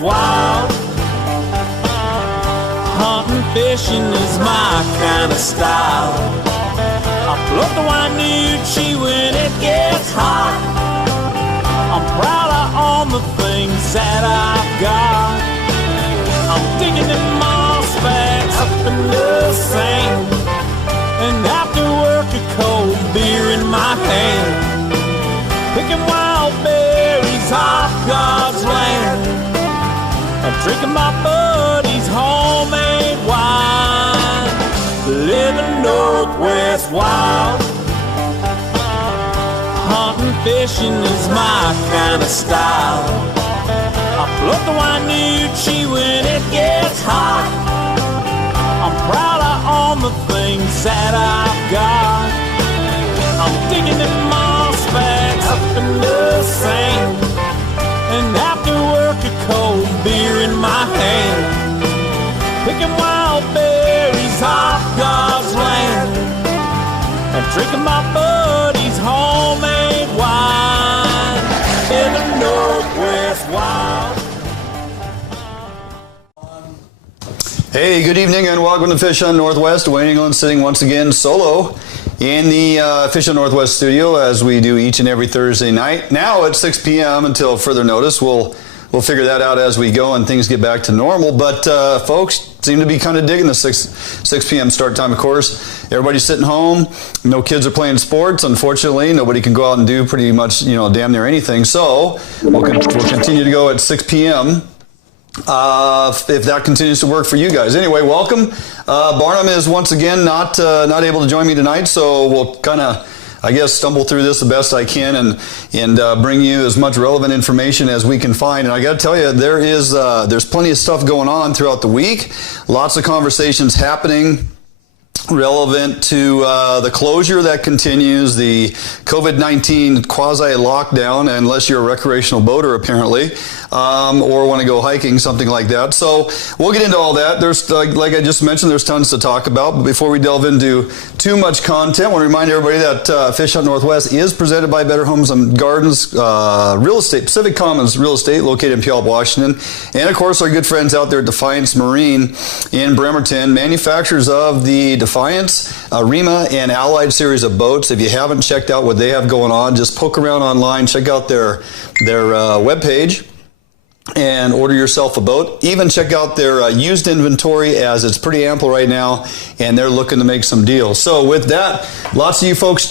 Northwest wild. Hunting, fishing is my kind of style. I float the Wainuchi when it gets hot. I'm proud of all the things that I've got. I'm digging them moss bags up in the sand, and after work a cold beer in my hand, picking wild berries off God's land, and drinking my buddy's homemade wine. Living Northwest wild. Hunting, fishing is my kind of style. I float the Wainuchi when it gets hot. I'm proud of all the things that I've got. I'm digging them moss bags up in the sand, and after work a cold beer in my hand, picking wild berries off God's land, and drinking my buddy's homemade wine in the Northwest wild. Hey, good evening and welcome to Fish on Northwest. Wayne England sitting once again solo in the Fish on Northwest studio as we do each and every Thursday night. Now at 6 p.m. until further notice. We'll figure that out as we go and things get back to normal. But folks seem to be kind of digging the 6 p.m. start time, of course. Everybody's sitting home. No kids are playing sports, unfortunately. Nobody can go out and do pretty much, damn near anything. So we'll continue to go at 6 p.m. If that continues to work for you guys. Anyway, welcome. Barnum is once again not able to join me tonight, so we'll kind of, I guess, stumble through this the best I can and bring you as much relevant information as we can find. And I got to tell you, there's plenty of stuff going on throughout the week. Lots of conversations happening relevant to the closure that continues, the COVID-19 quasi-lockdown, unless you're a recreational boater apparently, or want to go hiking, something like that. So we'll get into all that. There's, like I just mentioned, there's tons to talk about. But before we delve into too much content, I want to remind everybody that Fish Hunt Northwest is presented by Better Homes and Gardens Real Estate, Pacific Commons Real Estate, located in Puyallup, Washington. And of course, our good friends out there at Defiance Marine in Bremerton, manufacturers of the Defiance, Rima, and Allied series of boats. If you haven't checked out what they have going on, just poke around online, check out their webpage, and order yourself a boat. Even check out their used inventory, as it's pretty ample right now, and they're looking to make some deals. So with that, lots of you folks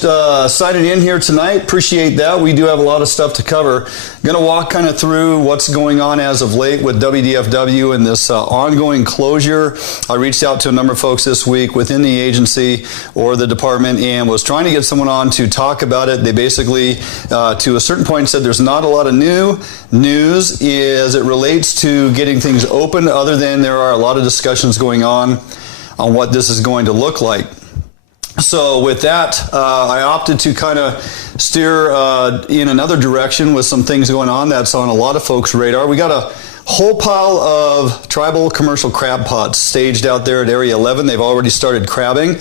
signing in here tonight. Appreciate that. We do have a lot of stuff to cover. Going to walk kind of through what's going on as of late with WDFW and this ongoing closure. I reached out to a number of folks this week within the agency or the department and was trying to get someone on to talk about it. They basically, to a certain point, said there's not a lot of new news as it relates to getting things open, other than there are a lot of discussions going on what this is going to look like. So with that, I opted to kind of steer in another direction with some things going on that's on a lot of folks' radar. We got a whole pile of tribal commercial crab pots staged out there at Area 11. They've already started crabbing.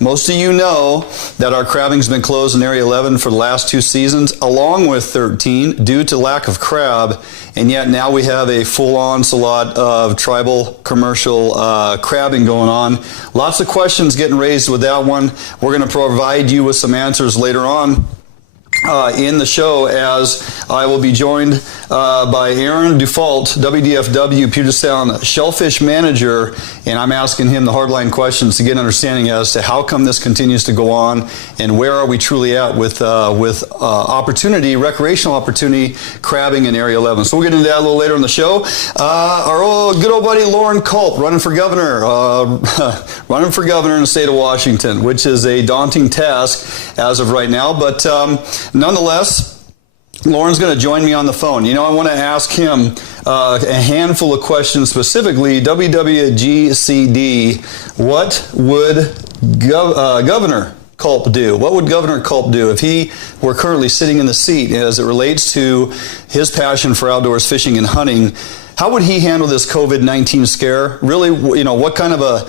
Most of you know that our crabbing's been closed in Area 11 for the last 2 seasons, along with 13, due to lack of crab, and yet now we have a full onslaught of tribal commercial crabbing going on. Lots of questions getting raised with that one. We're going to provide you with some answers later on in the show, as I will be joined by Aaron Dufault, WDFW Puget Sound Shellfish Manager, and I'm asking him the hardline questions to get an understanding as to how come this continues to go on and where are we truly at with opportunity, recreational opportunity, crabbing in Area 11. So we'll get into that a little later in the show. Our good old buddy Loren Culp running for governor in the state of Washington, which is a daunting task as of right now, but nonetheless, Loren's going to join me on the phone. I want to ask him a handful of questions, specifically WWGCD. What would Governor Culp do? What would Governor Culp do if he were currently sitting in the seat as it relates to his passion for outdoors fishing and hunting? How would he handle this COVID-19 scare? Really, what kind of a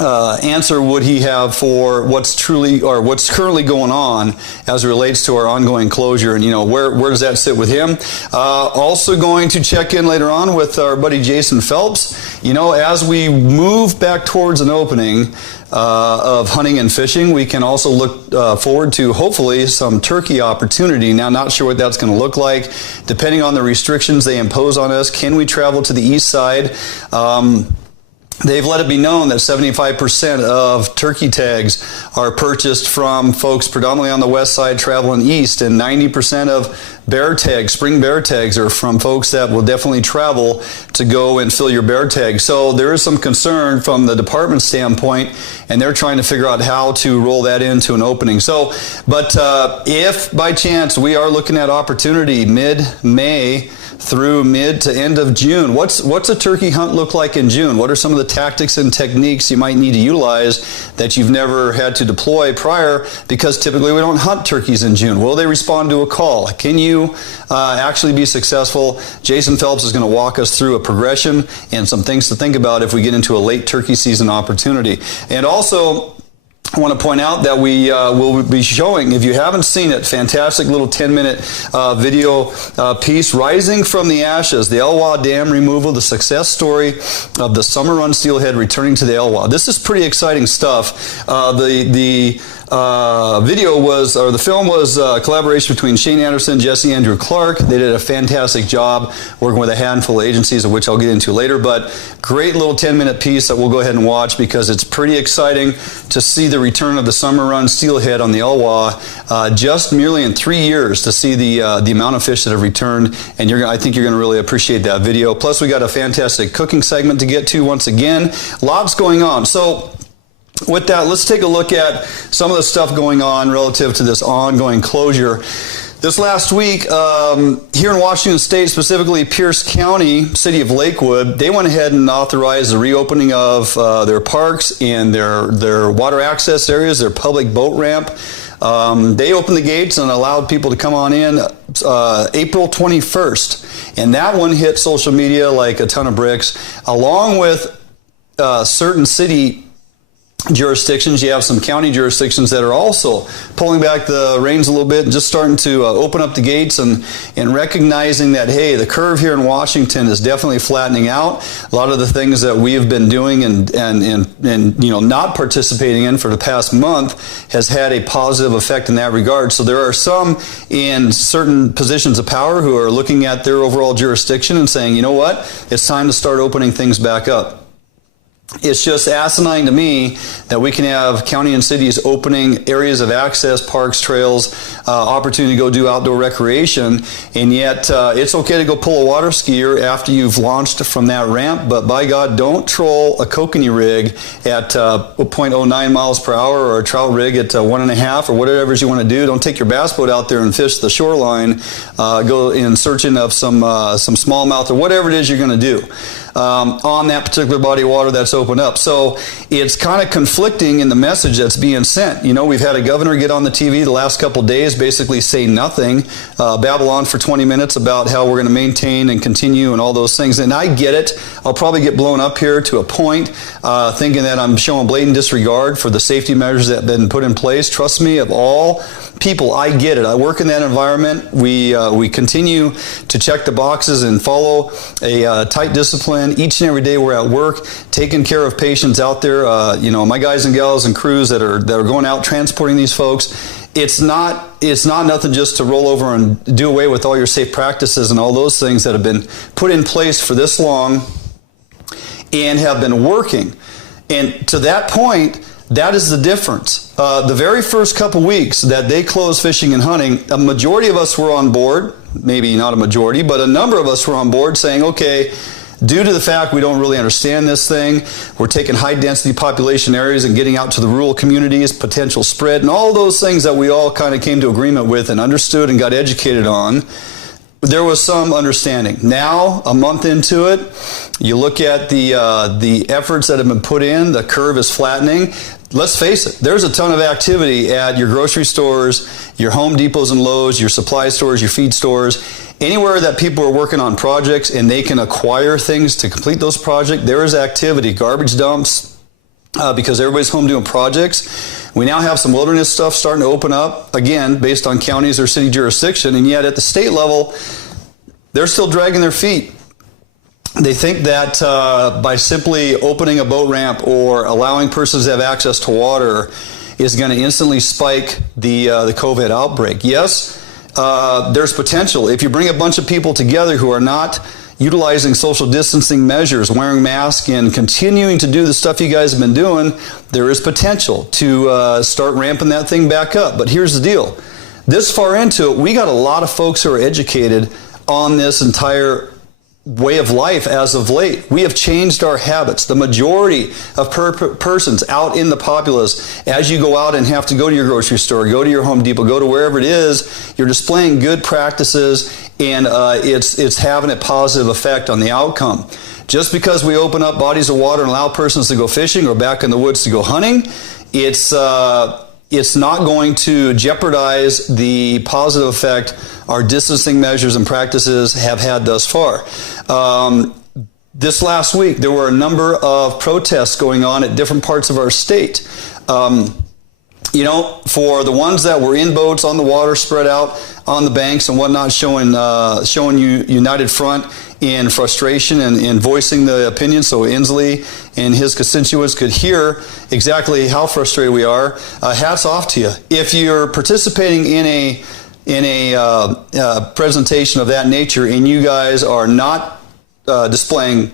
answer would he have for what's currently going on as it relates to our ongoing closure, and where does that sit with him? Also going to check in later on with our buddy Jason Phelps. As we move back towards an opening of hunting and fishing, we can also look forward to hopefully some turkey opportunity. Now, not sure what that's going to look like, depending on the restrictions they impose on us. Can we travel to the east side? They've let it be known that 75% of turkey tags are purchased from folks predominantly on the west side traveling east, and 90% of bear tags, spring bear tags, are from folks that will definitely travel to go and fill your bear tag. So there is some concern from the department standpoint, and they're trying to figure out how to roll that into an opening. So, but if by chance we are looking at opportunity mid-May through mid to end of June, what's a turkey hunt look like in June? What are some of the tactics and techniques you might need to utilize that you've never had to deploy prior? Because typically we don't hunt turkeys in June. Will they respond to a call? Can you actually be successful? Jason Phelps is going to walk us through a progression and some things to think about if we get into a late turkey season opportunity. And also, I want to point out that we will be showing, if you haven't seen it, fantastic little 10-minute video piece, Rising from the Ashes, the Elwha Dam Removal, the success story of the summer run steelhead returning to the Elwha. This is pretty exciting stuff. The film was a collaboration between Shane Anderson, Jesse Andrew Clark. They did a fantastic job working with a handful of agencies, of which I'll get into later, but great little 10-minute piece that we'll go ahead and watch because it's pretty exciting to see the return of the summer run steelhead on the Elwha just merely in 3 years, to see the amount of fish that have returned, and I think you're going to really appreciate that video. Plus, we got a fantastic cooking segment to get to once again. Lots going on. So, with that, let's take a look at some of the stuff going on relative to this ongoing closure. This last week, here in Washington State, specifically Pierce County, City of Lakewood, they went ahead and authorized the reopening of their parks and their water access areas, their public boat ramp. They opened the gates and allowed people to come on in April 21st. And that one hit social media like a ton of bricks, along with certain city jurisdictions. You have some county jurisdictions that are also pulling back the reins a little bit and just starting to open up the gates and recognizing that, hey, the curve here in Washington is definitely flattening out. A lot of the things that we have been doing and not participating in for the past month has had a positive effect in that regard. So there are some in certain positions of power who are looking at their overall jurisdiction and saying, you know what, it's time to start opening things back up. It's just asinine to me that we can have county and cities opening areas of access, parks, trails, opportunity to go do outdoor recreation, and yet it's okay to go pull a water skier after you've launched from that ramp, but by God, don't troll a kokanee rig at 0.09 miles per hour or a trout rig at 1.5 or whatever you want to do. Don't take your bass boat out there and fish the shoreline, go in searching of some smallmouth or whatever it is you're going to do on that particular body of water that's open up. So it's kind of conflicting in the message that's being sent. We've had a governor get on the TV the last couple of days, basically say nothing, babble on for 20 minutes about how we're going to maintain and continue and all those things. And I get it. I'll probably get blown up here to a point, thinking that I'm showing blatant disregard for the safety measures that have been put in place. Trust me, of all people, I get it. I work in that environment. We continue to check the boxes and follow a tight discipline each and every day we're at work, taking care of patients out there. My guys and gals and crews that are going out transporting these folks. It's not nothing just to roll over and do away with all your safe practices and all those things that have been put in place for this long and have been working. And to that point, that is the difference. The very first couple weeks that they closed fishing and hunting, a majority of us were on board, maybe not a majority, but a number of us were on board saying, okay, due to the fact we don't really understand this thing, we're taking high-density population areas and getting out to the rural communities, potential spread, and all those things that we all kind of came to agreement with and understood and got educated on. There was some understanding. Now, a month into it, you look at the efforts that have been put in, the curve is flattening. Let's face it, there's a ton of activity at your grocery stores, your Home Depots and Lowe's, your supply stores, your feed stores. Anywhere that people are working on projects and they can acquire things to complete those projects, there is activity. Garbage dumps, because everybody's home doing projects. We now have some wilderness stuff starting to open up, again, based on counties or city jurisdiction, and yet at the state level, they're still dragging their feet. They think that by simply opening a boat ramp or allowing persons to have access to water is going to instantly spike the COVID outbreak. Yes, there's potential. If you bring a bunch of people together who are not utilizing social distancing measures, wearing masks, and continuing to do the stuff you guys have been doing, there is potential to start ramping that thing back up. But here's the deal. This far into it, we got a lot of folks who are educated on this entire way of life as of late. We have changed our habits. The majority of persons out in the populace, as you go out and have to go to your grocery store, go to your Home Depot, go to wherever it is, you're displaying good practices, and it's having a positive effect on the outcome. Just because we open up bodies of water and allow persons to go fishing or back in the woods to go hunting, it's not going to jeopardize the positive effect our distancing measures and practices have had thus far. This last week, there were a number of protests going on at different parts of our state. You know, for the ones that were in boats on the water, spread out on the banks and whatnot, showing you united front in frustration and voicing the opinion so Inslee and his constituents could hear exactly how frustrated we are. Hats off to you. If you're participating in a presentation of that nature and you guys are not displaying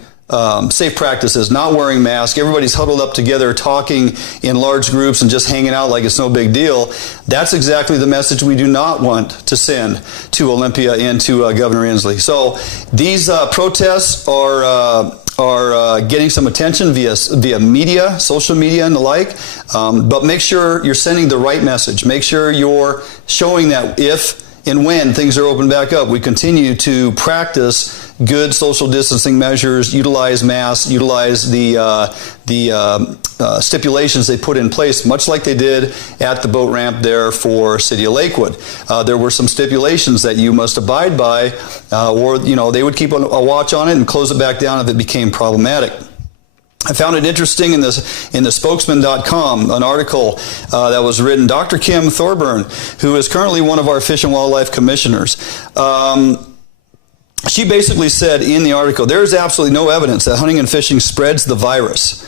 safe practices, not wearing masks, everybody's huddled up together talking in large groups and just hanging out like it's no big deal, that's exactly the message we do not want to send to Olympia and to Governor Inslee. So these protests are getting some attention via media, social media and the like, but make sure you're sending the right message. Make sure you're showing that if and when things are open back up, we continue to practice good social distancing measures, utilize masks, utilize the stipulations they put in place, much like they did at the boat ramp there for City of Lakewood. There were some stipulations that you must abide by, or they would keep a watch on it and close it back down if it became problematic. I found it interesting in the spokesman.com, an article that was written. Dr. Kim Thorburn, who is currently one of our Fish and Wildlife commissioners, she basically said in the article, there is absolutely no evidence that hunting and fishing spreads the virus,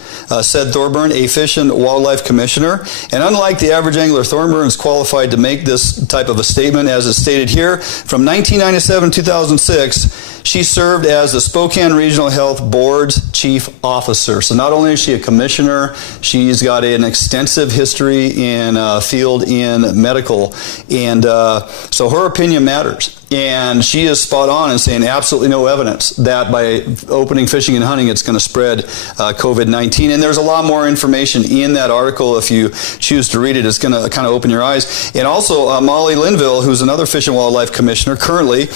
said Thorburn, a Fish and Wildlife commissioner. And unlike the average angler, Thorburn is qualified to make this type of a statement, as is stated here. From 1997 to 2006, she served as the Spokane Regional Health Board's chief officer. So not only is she a commissioner, she's got an extensive history in field in medical. And so her opinion matters. And she is spot on in saying absolutely no evidence that by opening fishing and hunting, it's going to spread COVID-19. And there's a lot more information in that article. If you choose to read it, it's going to kind of open your eyes. And also Molly Linville, who's another Fish and Wildlife commissioner currently,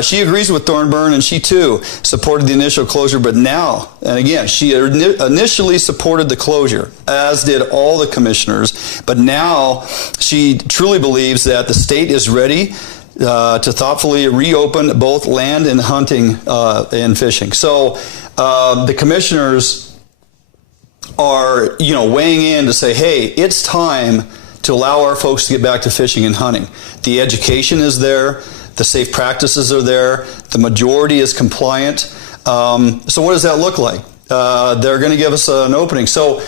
she agrees with Thorburn, and she too supported the initial closure. But now, and again, she initially supported the closure, as did all the commissioners. But now she truly believes that the state is ready to thoughtfully reopen both land and hunting and fishing. So the commissioners are, weighing in to say, hey, it's time to allow our folks to get back to fishing and hunting. The education is there. The safe practices are there. The majority is compliant. So what does that look like? They're going to give us an opening. So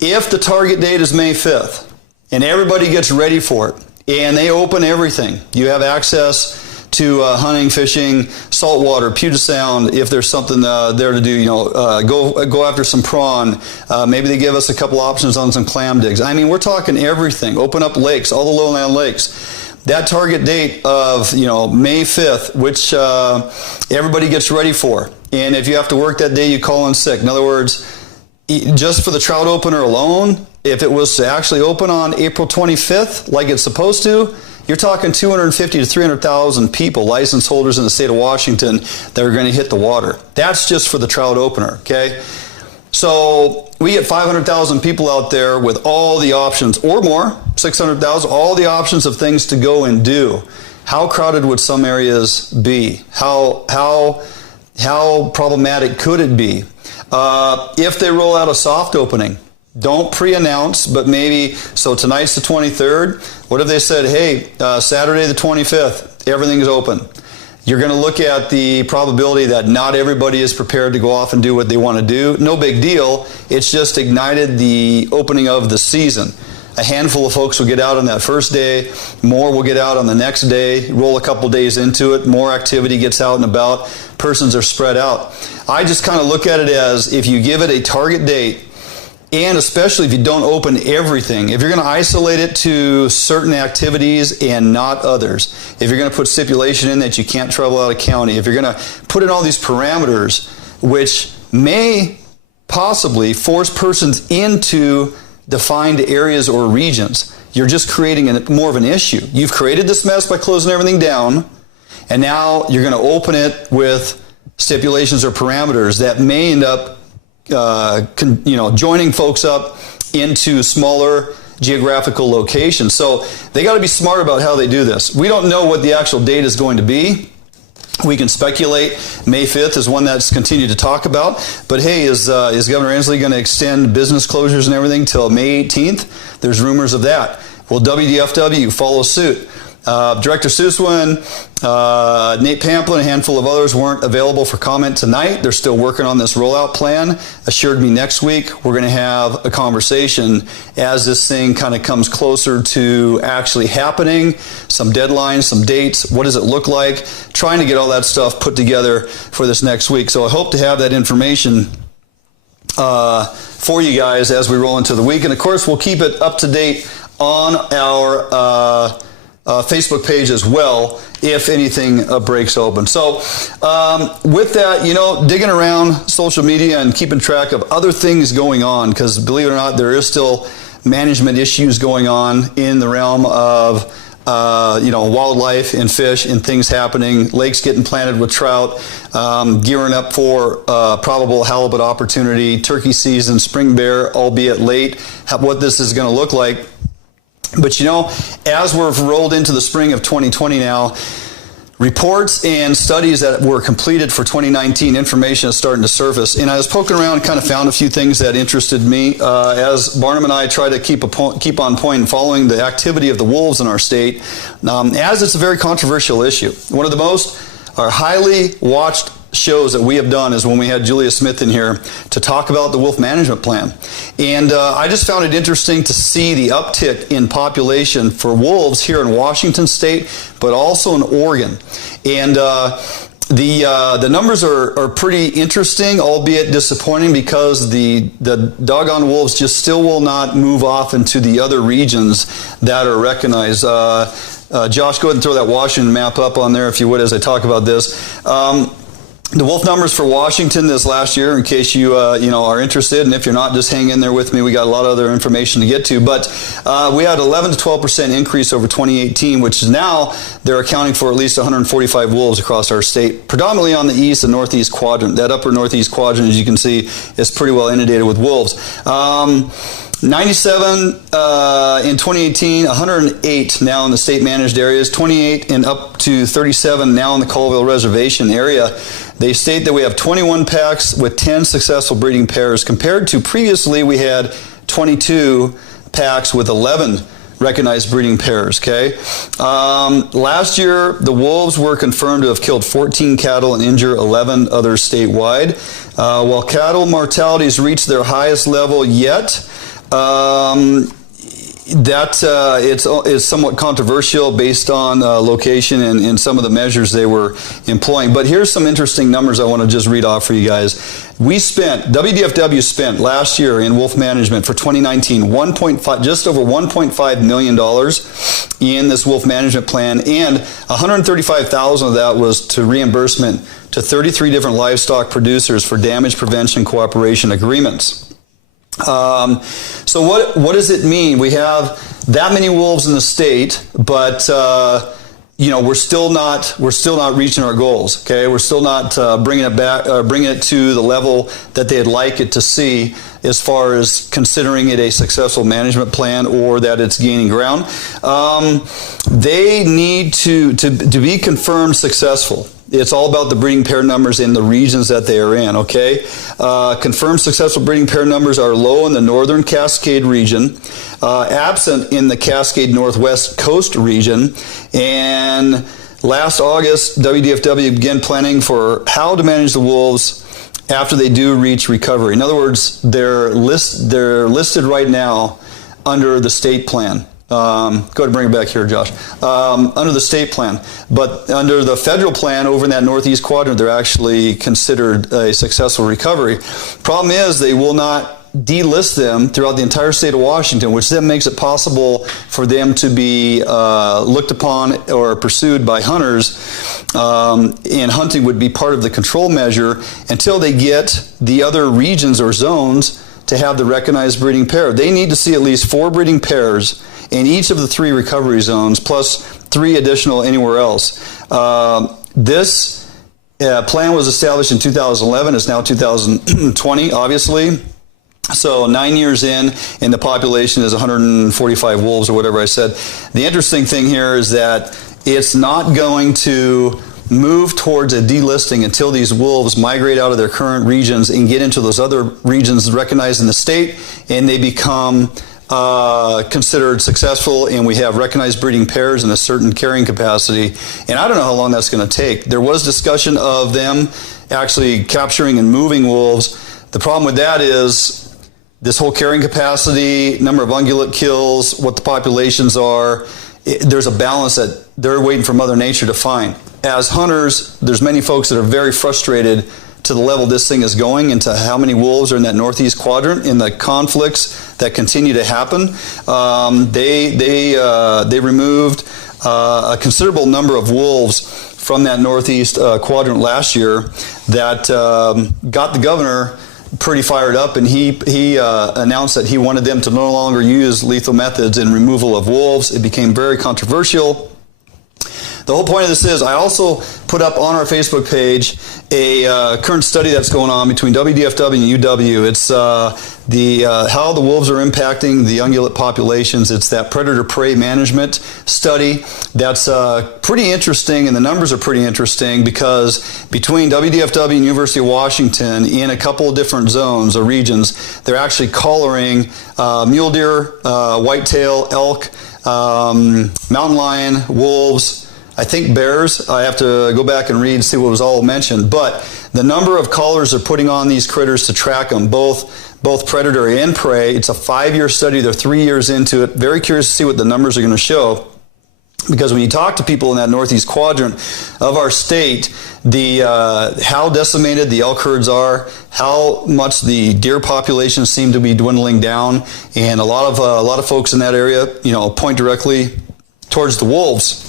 if the target date is May 5th and everybody gets ready for it, and they open everything. You have access to hunting, fishing, saltwater, Puget Sound. If there's something there to do, go after some prawn. Maybe they give us a couple options on some clam digs. I mean, we're talking everything. Open up lakes, all the lowland lakes. That target date of May 5th, which everybody gets ready for. And if you have to work that day, you call in sick. In other words, just for the trout opener alone, if it was to actually open on April 25th, like it's supposed to, you're talking 250 to 300,000 people, license holders in the state of Washington, that are going to hit the water. That's just for the trout opener, okay? So we get 500,000 people out there with all the options, or more, 600,000, all the options of things to go and do. How crowded would some areas be? How problematic could it be? If they roll out a soft opening, Don't pre-announce, but maybe, so tonight's the 23rd. What if they said, hey, Saturday the 25th, everything's open. You're going to look at the probability that not everybody is prepared to go off and do what they want to do. No big deal. It's just ignited the opening of the season. A handful of folks will get out on that first day. More will get out on the next day. Roll a couple days into it. More activity gets out and about. Persons are spread out. I just kind of look at it as if you give it a target date, and especially if you don't open everything, if you're going to isolate it to certain activities and not others, if you're going to put stipulation in that you can't travel out of county, if you're going to put in all these parameters, which may possibly force persons into defined areas or regions, you're just creating more of an issue. You've created this mess by closing everything down, and now you're going to open it with stipulations or parameters that may end up joining folks up into smaller geographical locations. So they got to be smart about how they do this. We don't know what the actual date is going to be. We can speculate. May 5th is one that's continued to talk about. But hey, is Governor Inslee going to extend business closures and everything till May 18th? There's rumors of that. Will WDFW follow suit? Director Suswin, Nate Pamplin, a handful of others weren't available for comment tonight. They're still working on this rollout plan. Assured me next week we're going to have a conversation as this thing kind of comes closer to actually happening. Some deadlines, some dates, what does it look like? Trying to get all that stuff put together for this next week. So I hope to have that information for you guys as we roll into the week. And of course, we'll keep it up to date on our Facebook page as well if anything breaks open. So with that, digging around social media and keeping track of other things going on, because believe it or not, there is still management issues going on in the realm of wildlife and fish and things happening, lakes getting planted with trout, gearing up for probable halibut opportunity, turkey season, spring bear, albeit late, what this is going to look like. But as we've rolled into the spring of 2020 now, reports and studies that were completed for 2019, information is starting to surface. And I was poking around and kind of found a few things that interested me as Barnum and I try to keep on point in following the activity of the wolves in our state, as it's a very controversial issue. One of the most highly watched shows that we have done is when we had Julia Smith in here to talk about the wolf management plan. And I just found it interesting to see the uptick in population for wolves here in Washington state, but also in Oregon. And the numbers are pretty interesting, albeit disappointing, because the doggone wolves just still will not move off into the other regions that are recognized. Josh, go ahead and throw that Washington map up on there if you would as I talk about this. The wolf numbers for Washington this last year, in case you are interested, and if you're not, just hang in there with me. We got a lot of other information to get to, but we had 11 to 12% increase over 2018, which is now they're accounting for at least 145 wolves across our state, predominantly on the east and northeast quadrant. That upper northeast quadrant, as you can see, is pretty well inundated with wolves. 97 in 2018, 108 now in the state managed areas, 28 and up to 37 now in the Colville Reservation area. They state that we have 21 packs with 10 successful breeding pairs, compared to previously we had 22 packs with 11 recognized breeding pairs. Okay. Last year, the wolves were confirmed to have killed 14 cattle and injured 11 others statewide. While cattle mortalities reached their highest level yet, it's somewhat controversial based on location and some of the measures they were employing. But here's some interesting numbers I want to just read off for you guys. WDFW spent last year in wolf management for 2019 just over $1.5 million in this wolf management plan, and $135,000 of that was to reimbursement to 33 different livestock producers for damage prevention cooperation agreements. So what does it mean? We have that many wolves in the state, but we're still not reaching our goals. Okay, we're still not bringing it to the level that they'd like it to see, as far as considering it a successful management plan or that it's gaining ground. They need to be confirmed successful. It's all about the breeding pair numbers in the regions that they are in, okay? Confirmed successful breeding pair numbers are low in the northern Cascade region, absent in the Cascade Northwest Coast region, and last August, WDFW began planning for how to manage the wolves after they do reach recovery. In other words, they're listed right now under the state plan. Go ahead and bring it back here, Josh. Under the state plan. But under the federal plan over in that northeast quadrant, they're actually considered a successful recovery. Problem is, they will not delist them throughout the entire state of Washington, which then makes it possible for them to be looked upon or pursued by hunters, and hunting would be part of the control measure until they get the other regions or zones to have the recognized breeding pair. They need to see at least 4 breeding pairs in each of the 3 recovery zones, plus 3 additional anywhere else. This plan was established in 2011. It's now 2020, obviously. So 9 years in, and the population is 145 wolves or whatever I said. The interesting thing here is that it's not going to move towards a delisting until these wolves migrate out of their current regions and get into those other regions recognized in the state, and they become considered successful, and we have recognized breeding pairs in a certain carrying capacity. And I don't know how long that's going to take. There was discussion of them actually capturing and moving wolves. The problem with that is this whole carrying capacity, number of ungulate kills, what the populations are, there's a balance that they're waiting for Mother Nature to find. As hunters, there's many folks that are very frustrated to the level this thing is going, into how many wolves are in that northeast quadrant, in the conflicts that continue to happen. They removed a considerable number of wolves from that northeast quadrant last year that got the governor pretty fired up, and he announced that he wanted them to no longer use lethal methods in removal of wolves. It became very controversial. The whole point of this is, I also put up on our Facebook page a current study that's going on between WDFW and UW. It's how the wolves are impacting the ungulate populations. It's that predator-prey management study that's pretty interesting, and the numbers are pretty interesting, because between WDFW and University of Washington, in a couple of different zones or regions, they're actually collaring mule deer, whitetail, elk, mountain lion, wolves, I think bears. I have to go back and read and see what was all mentioned. But the number of collars they're putting on these critters to track them, both predator and prey. It's a 5-year study. They're 3 years into it. Very curious to see what the numbers are going to show. Because when you talk to people in that northeast quadrant of our state, how decimated the elk herds are, how much the deer populations seem to be dwindling down, and a lot of folks in that area, point directly towards the wolves.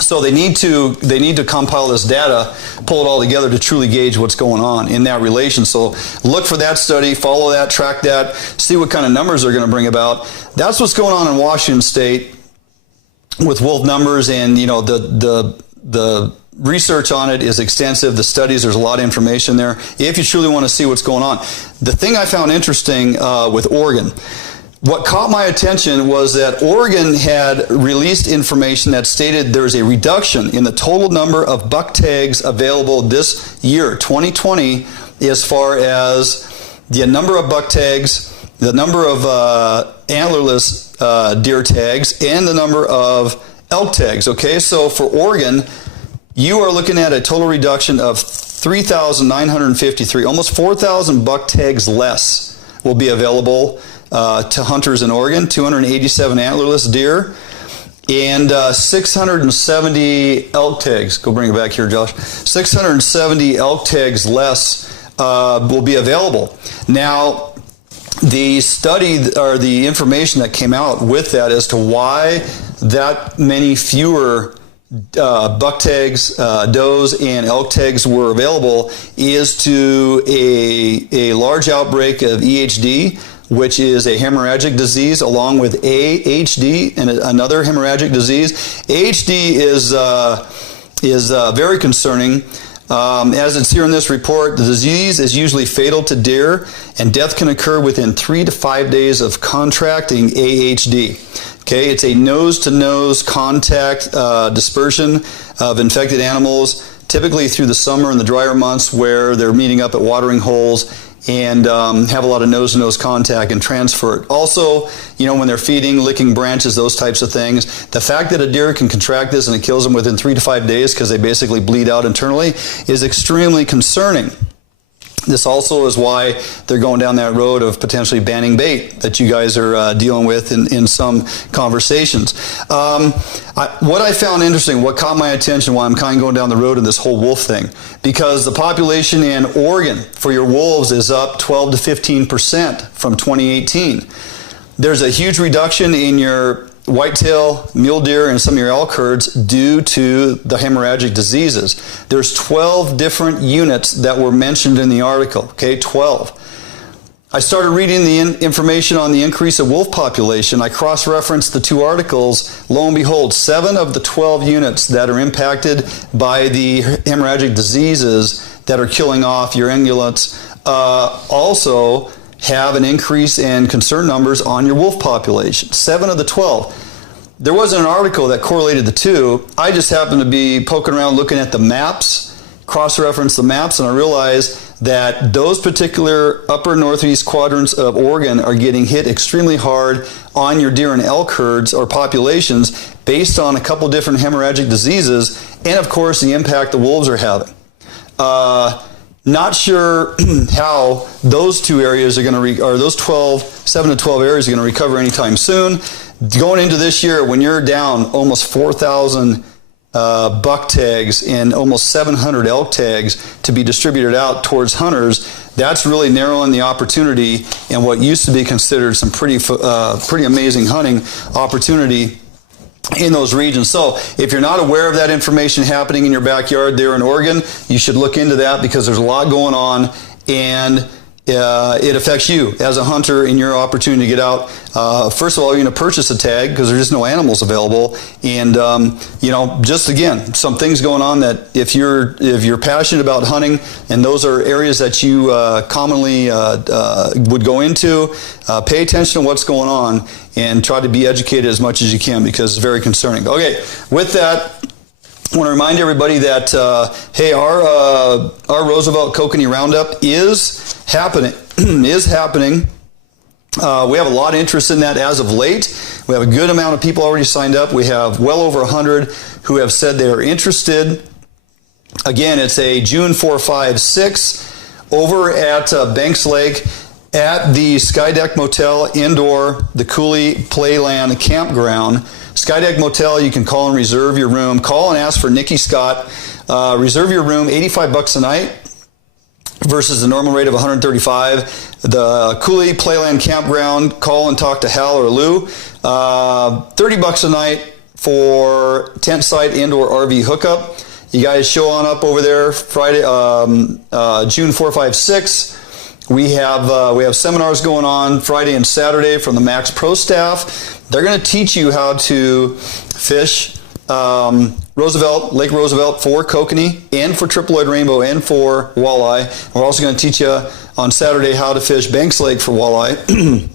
So they need to compile this data, pull it all together to truly gauge what's going on in that relation. So look for that study, follow that, track that, see what kind of numbers they're going to bring about. That's what's going on in Washington State with wolf numbers, and the research on it is extensive. The studies, there's a lot of information there if you truly want to see what's going on. The thing I found interesting with Oregon, what caught my attention was that Oregon had released information that stated there's a reduction in the total number of buck tags available this year, 2020, as far as the number of buck tags, the number of antlerless deer tags, and the number of elk tags. Okay, so for Oregon, you are looking at a total reduction of 3,953, almost 4,000 buck tags less will be available to hunters in Oregon, 287 antlerless deer, and 670 elk tags. Go bring it back here, Josh. 670 elk tags less will be available. Now, the study or the information that came out with that as to why that many fewer buck tags, does, and elk tags were available is to a large outbreak of EHD, which is a hemorrhagic disease, along with AHD and another hemorrhagic disease. AHD is very concerning. As it's here in this report, the disease is usually fatal to deer, and death can occur within 3 to 5 days of contracting AHD. Okay, it's a nose-to-nose contact dispersion of infected animals typically through the summer and the drier months where they're meeting up at watering holes and have a lot of nose-to-nose contact and transfer it. Also, when they're feeding, licking branches, those types of things. The fact that a deer can contract this and it kills them within 3 to 5 days because they basically bleed out internally is extremely concerning. This also is why they're going down that road of potentially banning bait that you guys are dealing with in some conversations. What I found interesting, what caught my attention while I'm kind of going down the road of this whole wolf thing, because the population in Oregon for your wolves is up 12 to 15% from 2018. There's a huge reduction in your whitetail, mule deer, and some of your elk herds due to the hemorrhagic diseases. There's 12 different units that were mentioned in the article, okay, 12. I started reading the information on the increase of wolf population. I cross-referenced the two articles. Lo and behold, 7 of the 12 units that are impacted by the hemorrhagic diseases that are killing off your ungulates also have an increase in concern numbers on your wolf population. 7 of the 12. There wasn't an article that correlated the two. I just happened to be poking around looking at the maps, cross-referenced the maps, and I realized that those particular upper northeast quadrants of Oregon are getting hit extremely hard on your deer and elk herds or populations based on a couple different hemorrhagic diseases and, of course, the impact the wolves are having. Not sure how those two areas are going to, or those 7 to 12 areas are going to recover anytime soon. Going into this year, when you're down almost 4,000 buck tags and almost 700 elk tags to be distributed out towards hunters, that's really narrowing the opportunity in what used to be considered some pretty amazing hunting opportunity in those regions. So if you're not aware of that information happening in your backyard there in Oregon, you should look into that because there's a lot going on and it affects you as a hunter in your opportunity to get out. First of all, you're going to purchase a tag because there's just no animals available. And, just again, some things going on that if you're passionate about hunting and those are areas that you commonly would go into, pay attention to what's going on and try to be educated as much as you can because it's very concerning. Okay, with that, I want to remind everybody that, hey, our Roosevelt Kokanee Roundup is happening. We have a lot of interest in that as of late. We have a good amount of people already signed up. We have well over 100 who have said they are interested. Again, it's a June 4, 5, 6 over at Banks Lake at the Skydeck Motel Indoor, the Cooley Playland Campground. Skydeck Motel, you can call and reserve your room. Call and ask for Nikki Scott. Reserve your room, $85 a night versus the normal rate of $135. The Cooley Playland Campground, call and talk to Hal or Lou. $30 a night for tent site indoor RV hookup. You guys show on up over there Friday, June 4, 5, 6. We have seminars going on Friday and Saturday from the Max Pro staff. They're going to teach you how to fish Lake Roosevelt for kokanee and for triploid rainbow and for walleye. We're also going to teach you on Saturday how to fish Banks Lake for walleye.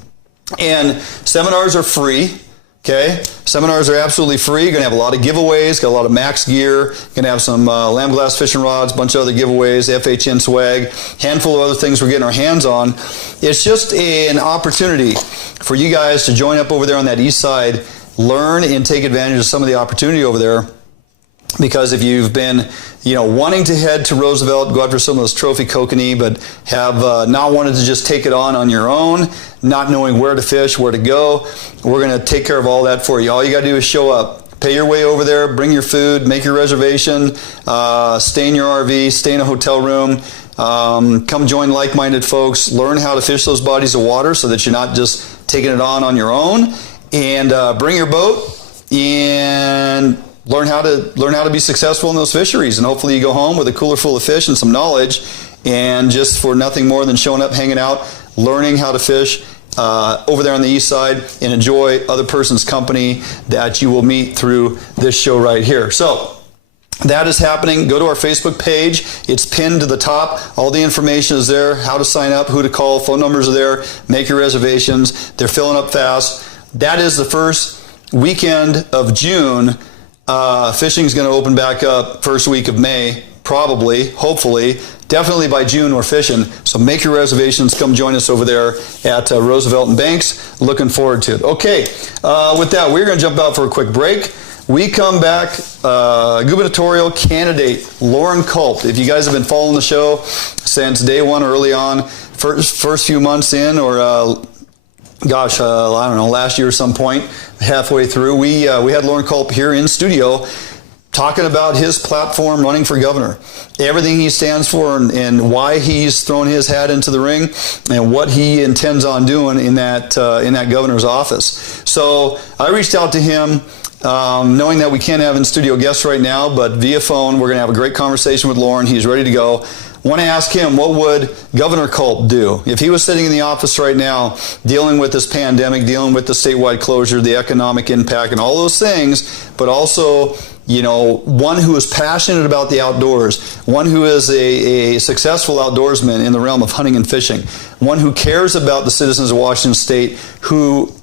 And seminars are free. Okay, seminars are absolutely free. You're going to have a lot of giveaways, got a lot of Max gear. You're going to have some lamb glass fishing rods, a bunch of other giveaways, FHN swag, handful of other things we're getting our hands on. It's just an opportunity for you guys to join up over there on that east side, learn and take advantage of some of the opportunity over there. Because if you've been, wanting to head to Roosevelt, go after some of those trophy kokanee, but have not wanted to just take it on your own, not knowing where to fish, where to go, we're going to take care of all that for you. All you got to do is show up, pay your way over there, bring your food, make your reservation, stay in your RV, stay in a hotel room, come join like-minded folks, learn how to fish those bodies of water so that you're not just taking it on your own, and bring your boat and learn how to be successful in those fisheries, and hopefully you go home with a cooler full of fish and some knowledge, and just for nothing more than showing up, hanging out, learning how to fish over there on the east side, and enjoy other person's company that you will meet through this show right here. So that is happening. Go to our Facebook page. It's pinned to the top. All the information is there, how to sign up, who to call, phone numbers are there, make your reservations. They're filling up fast. That is the first weekend of June. Fishing is going to open back up first week of May, probably, hopefully, definitely by June we're fishing. So make your reservations. Come join us over there at Roosevelt and Banks. Looking forward to it. Okay, with that, we're going to jump out for a quick break. We come back, gubernatorial candidate Loren Culp. If you guys have been following the show since day one, early on, first few months in, or I don't know, last year at some point, halfway through, we had Loren Culp here in studio talking about his platform running for governor, everything he stands for, and why he's thrown his hat into the ring, and what he intends on doing in that governor's office. So I reached out to him, knowing that we can't have in-studio guests right now, but via phone, we're going to have a great conversation with Loren. He's ready to go. Want to ask him, what would Governor Culp do if he was sitting in the office right now dealing with this pandemic, dealing with the statewide closure, the economic impact, and all those things, but also, you know, one who is passionate about the outdoors, one who is a successful outdoorsman in the realm of hunting and fishing, one who cares about the citizens of Washington State, who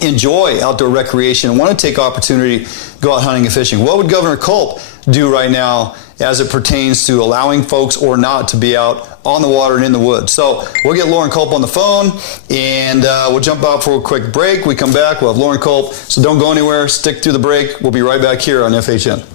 enjoy outdoor recreation and want to take opportunity to go out hunting and fishing. What would Governor Culp do right now as it pertains to allowing folks or not to be out on the water and in the woods? So we'll get Loren Culp on the phone, and we'll jump out for a quick break. We come back, we'll have Loren Culp. So don't go anywhere. Stick through the break. We'll be right back here on FHN.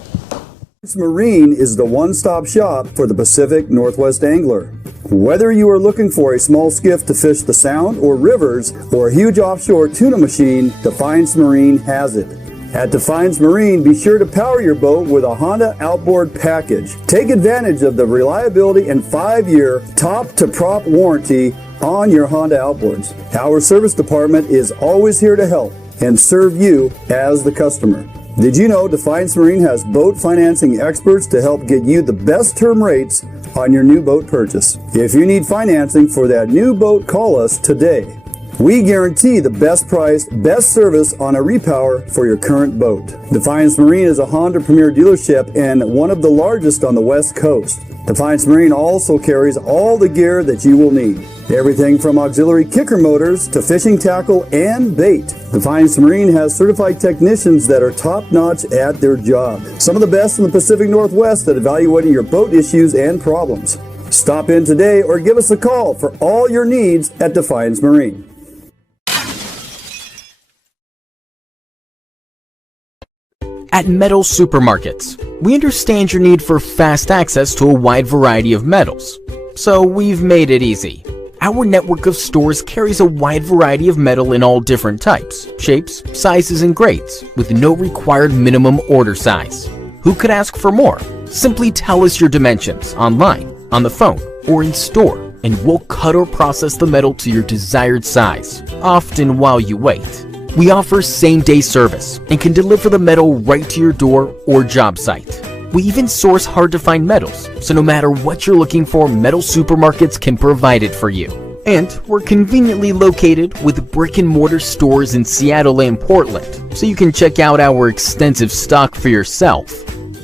Marine is the one-stop shop for the Pacific Northwest angler. Whether you are looking for a small skiff to fish the Sound or rivers, or a huge offshore tuna machine, Defiance Marine has it. At Defiance Marine, be sure to power your boat with a Honda outboard package. Take advantage of the reliability and 5-year top-to-prop warranty on your Honda outboards. Our service department is always here to help and serve you as the customer. Did you know Defiance Marine has boat financing experts to help get you the best term rates on your new boat purchase? If you need financing for that new boat, call us today. We guarantee the best price, best service on a repower for your current boat. Defiance Marine is a Honda Premier dealership and one of the largest on the West Coast. Defiance Marine also carries all the gear that you will need. Everything from auxiliary kicker motors to fishing tackle and bait. Defiance Marine has certified technicians that are top-notch at their job. Some of the best in the Pacific Northwest at evaluating your boat issues and problems. Stop in today or give us a call for all your needs at Defiance Marine. At Metal Supermarkets, we understand your need for fast access to a wide variety of metals, so we've made it easy. Our network of stores carries a wide variety of metal in all different types, shapes, sizes, and grades, with no required minimum order size. Who could ask for more? Simply tell us your dimensions online, on the phone, or in store, and we'll cut or process the metal to your desired size, often while you wait. We offer same-day service and can deliver the metal right to your door or job site. We even source hard-to-find metals, so no matter what you're looking for, Metal Supermarkets can provide it for you. And we're conveniently located with brick-and-mortar stores in Seattle and Portland, so you can check out our extensive stock for yourself.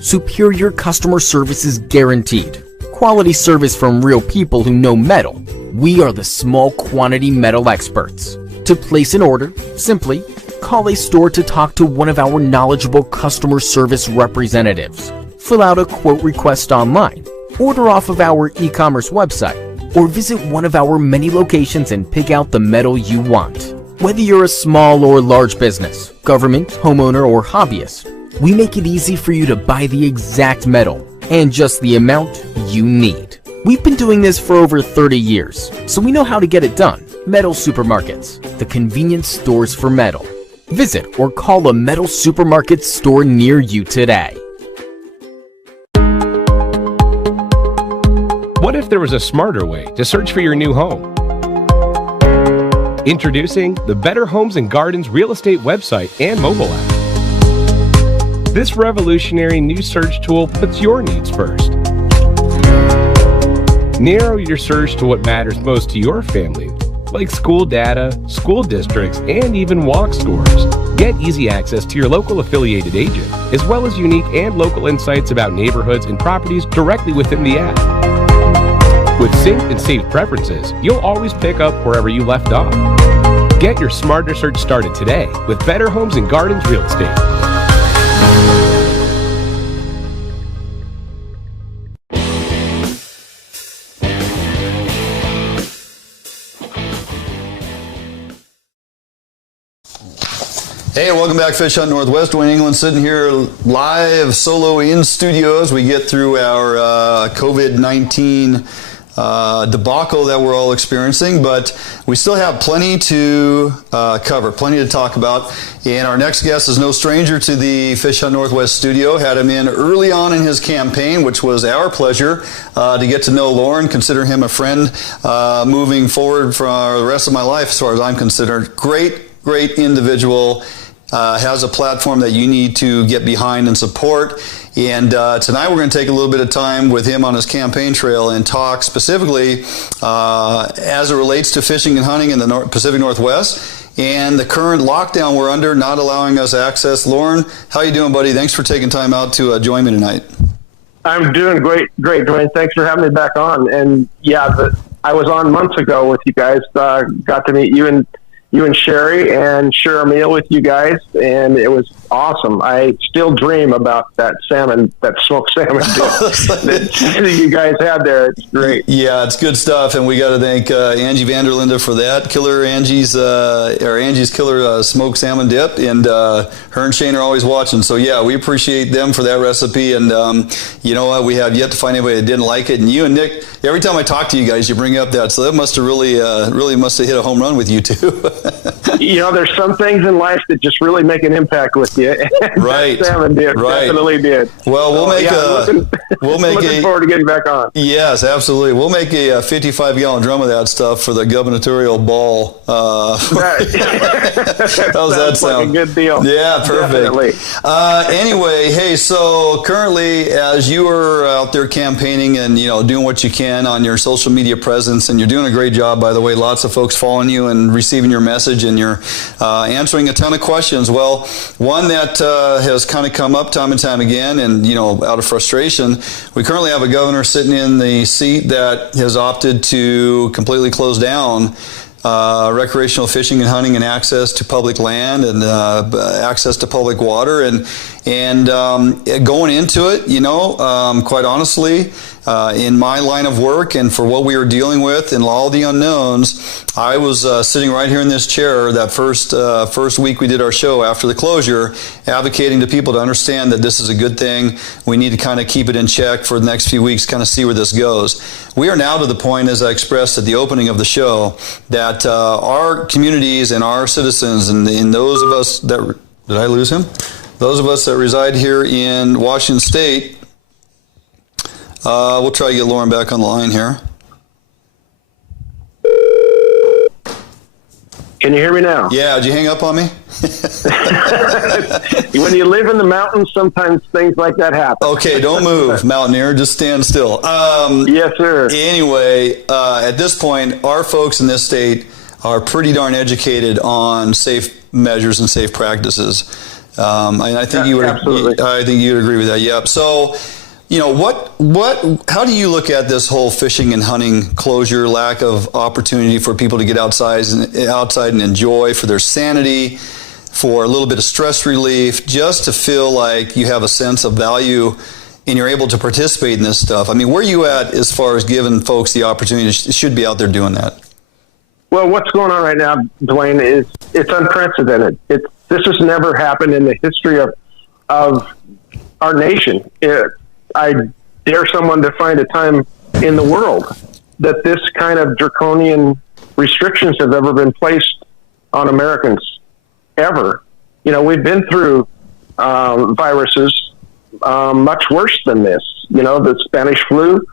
Superior customer service is guaranteed. Quality service from real people who know metal. We are the small quantity metal experts. To place an order, simply call a store to talk to one of our knowledgeable customer service representatives. Fill out a quote request online, order off of our e-commerce website, or visit one of our many locations and pick out the metal you want. Whether you're a small or large business, government, homeowner, or hobbyist, we make it easy for you to buy the exact metal and just the amount you need. We've been doing this for over 30 years, so we know how to get it done. Metal Supermarkets, the convenience stores for metal. Visit or call a Metal Supermarket store near you today. What if there was a smarter way to search for your new home? Introducing the Better Homes and Gardens real estate website and mobile app. This revolutionary new search tool puts your needs first. Narrow your search to what matters most to your family, like school data, school districts, and even walk scores. Get easy access to your local affiliated agent, as well as unique and local insights about neighborhoods and properties directly within the app. With synced and saved preferences, you'll always pick up wherever you left off. Get your smarter search started today with Better Homes and Gardens Real Estate. Hey, welcome back, Fish Hunt Northwest. Dwayne England sitting here live solo in studio as we get through our COVID-19 debacle that we're all experiencing, but we still have plenty to cover, plenty to talk about. And our next guest is no stranger to the Fish Hunt Northwest studio. Had him in early on in his campaign, which was our pleasure to get to know Loren, consider him a friend moving forward for the rest of my life as far as I'm concerned. Great individual. Has a platform that you need to get behind and support. And tonight we're going to take a little bit of time with him on his campaign trail and talk specifically as it relates to fishing and hunting in the Pacific Northwest and the current lockdown we're under, not allowing us access. Loren, how you doing, buddy? Thanks for taking time out to join me tonight. I'm doing great, Dwayne. Thanks for having me back on. And I was on months ago with you guys. Got to meet you and Sherry and share a meal with you guys, and it was awesome. I still dream about that salmon, that smoked salmon that you guys had there. It's great. Yeah, it's good stuff, and we got to thank Angie Vanderlinde for that. Angie's killer smoked salmon dip, and her and Shane are always watching. So yeah, we appreciate them for that recipe, and you know what? We have yet to find anybody that didn't like it. And you and Nick, every time I talk to you guys, you bring up that, so that must have really must have hit a home run with you too. You know, there's some things in life that just really make an impact with you. Right. That salmon did. Right. Definitely did. Well, looking forward to getting back on. Yes, absolutely. We'll make a 55-gallon drum of that stuff for the Gubernatorial ball. How's that sound? Like a good deal. Yeah, perfect. Anyway, hey, so currently, as you are out there campaigning and doing what you can on your social media presence, and you're doing a great job, by the way. Lots of folks following you and receiving your message, and you're answering a ton of questions. Well, one that has kind of come up time and time again, and out of frustration, we currently have a governor sitting in the seat that has opted to completely close down recreational fishing and hunting and access to public land and access to public water, and going into it, quite honestly, in my line of work and for what we were dealing with and all the unknowns, I was sitting right here in this chair that first week we did our show after the closure, advocating to people to understand that this is a good thing. We need to kind of keep it in check for the next few weeks, kind of see where this goes. We are now to the point, as I expressed at the opening of the show, that our communities and our citizens and those of us that, did I lose him? Those of us that reside here in Washington State, we'll try to get Loren back on the line here. Can you hear me now? Yeah, did you hang up on me? When you live in the mountains, sometimes things like that happen. Okay, don't move, mountaineer. Just stand still. Yes, sir. Anyway, at this point, our folks in this state are pretty darn educated on safe measures and safe practices. And I think you would. Absolutely. I think you would agree with that. Yep. So, how do you look at this whole fishing and hunting closure, lack of opportunity for people to get outside and enjoy for their sanity, for a little bit of stress relief, just to feel like you have a sense of value and you're able to participate in this stuff? I mean, where are you at as far as giving folks the opportunity to should be out there doing that? Well, what's going on right now, Dwayne, is it's unprecedented. This has never happened in the history of our nation. I dare someone to find a time in the world that this kind of draconian restrictions have ever been placed on Americans ever. We've been through viruses much worse than this. The Spanish flu.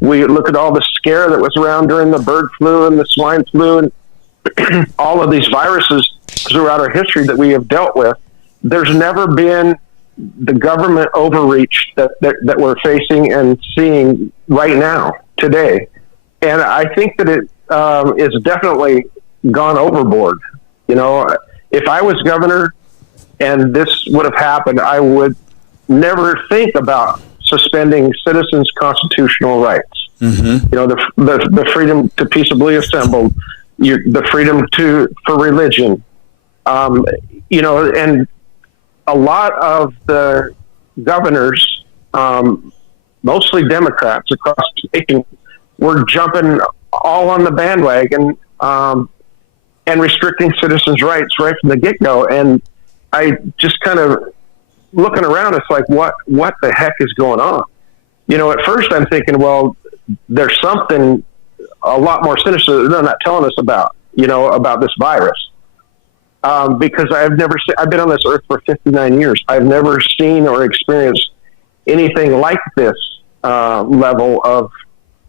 We look at all the scare that was around during the bird flu and the swine flu and all of these viruses throughout our history that we have dealt with. There's never been the government overreach that we're facing and seeing right now, today. And I think that it is definitely gone overboard. If I was governor and this would have happened, I would never think about suspending citizens' constitutional rights. Mm-hmm. The freedom to peaceably assemble, the freedom for religion, and a lot of the governors, mostly Democrats across the nation, were jumping all on the bandwagon and restricting citizens' rights right from the get-go. And I just kind of looking around, it's like, what the heck is going on? You know, at first I'm thinking, well, there's something a lot more sinister that they're not telling us about, you know, about this virus. Because I've been on this earth for 59 years. I've never seen or experienced anything like this level of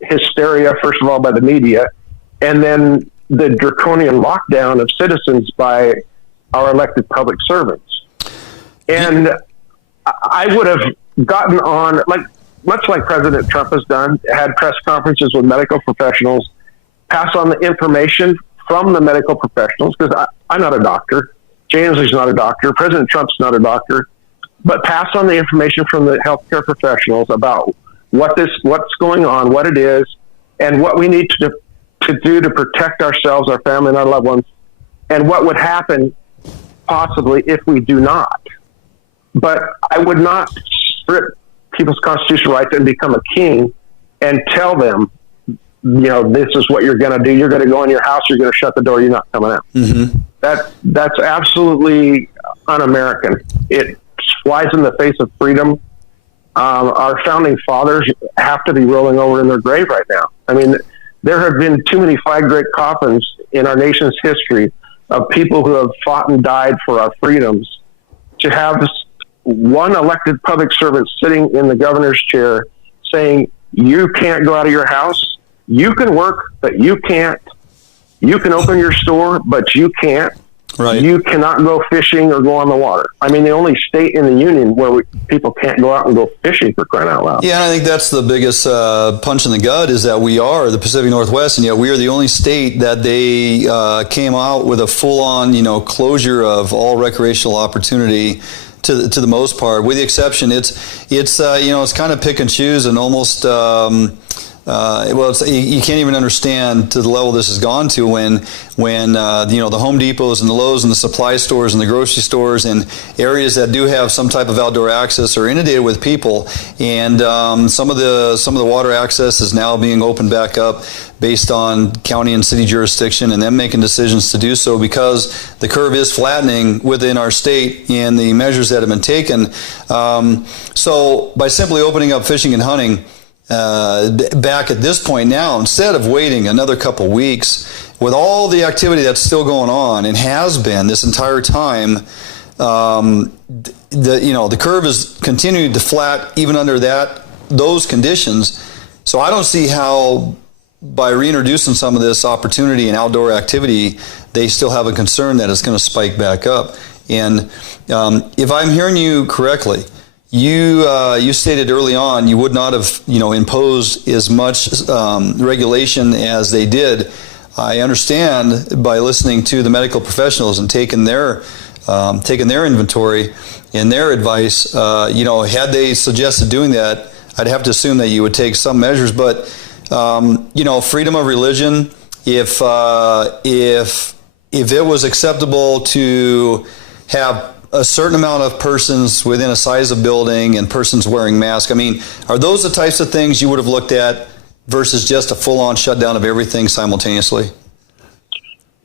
hysteria, first of all, by the media, and then the draconian lockdown of citizens by our elected public servants. And I would have gotten on, much like President Trump has done, had press conferences with medical professionals, pass on the information from the medical professionals, because I'm not a doctor. Jay Inslee's not a doctor. President Trump's not a doctor. But pass on the information from the healthcare professionals about what's going on, what it is, and what we need to do to protect ourselves, our family, and our loved ones, and what would happen possibly if we do not. But I would not strip people's constitutional rights and become a king and tell them, you know, this is what you're going to do. You're going to go in your house. You're going to shut the door. You're not coming out. Mm-hmm. That's absolutely un-American. It flies in the face of freedom. Our founding fathers have to be rolling over in their grave right now. I mean, there have been too many flag draped coffins in our nation's history of people who have fought and died for our freedoms. To have one elected public servant sitting in the governor's chair saying, you can't go out of your house. You can work, but you can't. You can open your store, but you can't. Right. You cannot go fishing or go on the water. I mean, the only state in the union where people can't go out and go fishing, for crying out loud. Yeah, I think that's the biggest punch in the gut, is that we are the Pacific Northwest, and yet we are the only state that they came out with a full-on, you know, closure of all recreational opportunity. To the most part, with the exception, it's you know, it's kind of pick and choose, and almost you can't even understand to the level this has gone to when you know, the Home Depots and the Lowe's and the supply stores and the grocery stores and areas that do have some type of outdoor access are inundated with people, and some of the water access is now being opened back up based on county and city jurisdiction, and them making decisions to do so because the curve is flattening within our state and the measures that have been taken. So by simply opening up fishing and hunting back at this point now, instead of waiting another couple weeks with all the activity that's still going on and has been this entire time, the curve is continuing to flat even under those conditions. So I don't see how, by reintroducing some of this opportunity and outdoor activity, they still have a concern that it's going to spike back up. And if I'm hearing you correctly, you stated early on you would not have, you know, imposed as much regulation as they did. I understand, by listening to the medical professionals and taking their inventory and their advice, you know, had they suggested doing that, I'd have to assume that you would take some measures. But you know, freedom of religion, if it was acceptable to have a certain amount of persons within a size of building and persons wearing masks, I mean, are those the types of things you would have looked at versus just a full-on shutdown of everything simultaneously?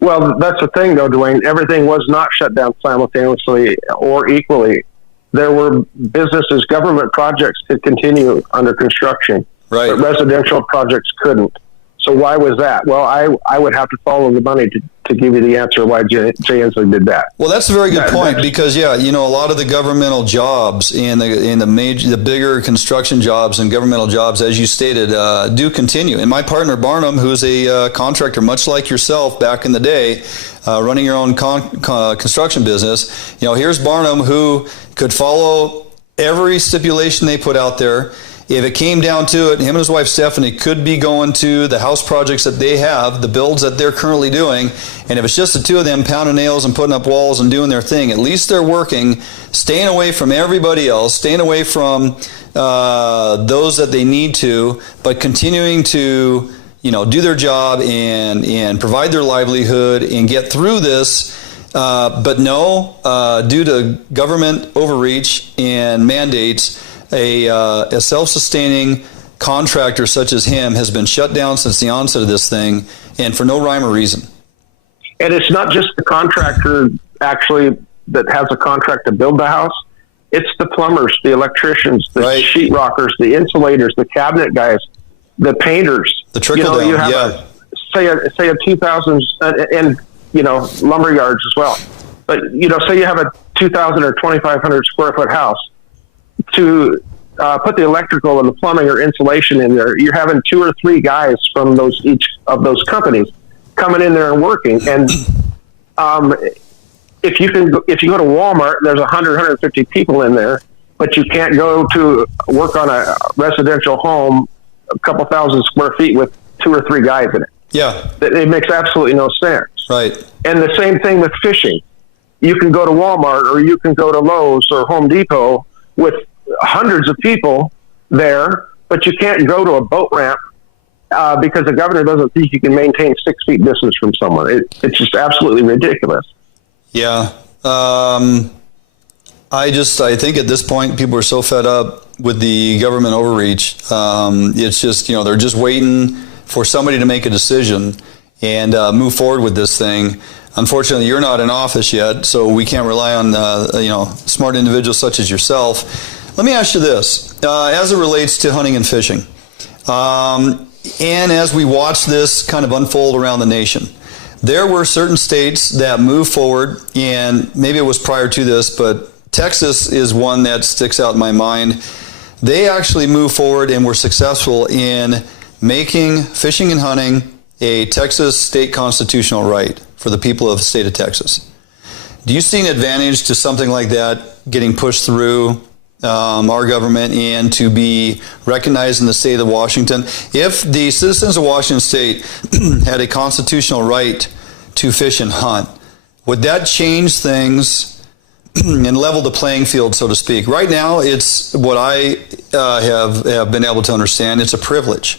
Well, that's the thing, though, Dwayne. Everything was not shut down simultaneously or equally. There were businesses, government projects could continue under construction. Right. But residential projects couldn't. So why was that? Well, I would have to follow the money to give you the answer why Jay Inslee did that. Well, that's a very good point, because a lot of the governmental jobs and the bigger construction jobs and governmental jobs, as you stated, do continue. And my partner Barnum, who's a contractor, much like yourself back in the day, running your own construction business, here's Barnum, who could follow every stipulation they put out there. If it came down to it, him and his wife Stephanie could be going to the house projects that they have, the builds that they're currently doing, and if it's just the two of them pounding nails and putting up walls and doing their thing, at least they're working, staying away from everybody else, staying away from those that they need to, but continuing to do their job and provide their livelihood and get through this. But no, due to government overreach and mandates, a self-sustaining contractor such as him has been shut down since the onset of this thing, and for no rhyme or reason. And it's not just the contractor actually that has a contract to build the house. It's the plumbers, the electricians, the sheetrockers, the insulators, the cabinet guys, the painters. The trickle down. You have say a 2,000 and lumber yards as well. But say you have a 2,000 or 2,500 square foot house, to put the electrical and the plumbing or insulation in there, you're having 2 or 3 guys from each of those companies coming in there and working. And if you go to Walmart, there's 100, 150 people in there, but you can't go to work on a residential home, a couple thousand square feet with 2 or 3 guys in it. Yeah. It makes absolutely no sense. Right. And the same thing with fishing. You can go to Walmart or you can go to Lowe's or Home Depot with hundreds of people there, but you can't go to a boat ramp because the governor doesn't think you can maintain 6 feet distance from someone. It's just absolutely ridiculous. Yeah. I think at this point, people are so fed up with the government overreach. It's just, they're just waiting for somebody to make a decision and move forward with this thing. Unfortunately, you're not in office yet, so we can't rely on, smart individuals such as yourself. Let me ask you this, as it relates to hunting and fishing, and as we watch this kind of unfold around the nation, there were certain states that moved forward, and maybe it was prior to this, but Texas is one that sticks out in my mind. They actually moved forward and were successful in making fishing and hunting a Texas state constitutional right for the people of the state of Texas. Do you see an advantage to something like that getting pushed through our government and to be recognized in the state of Washington? If the citizens of Washington state had a constitutional right to fish and hunt, would that change things and level the playing field, so to speak? Right now, it's what I have been able to understand. It's a privilege.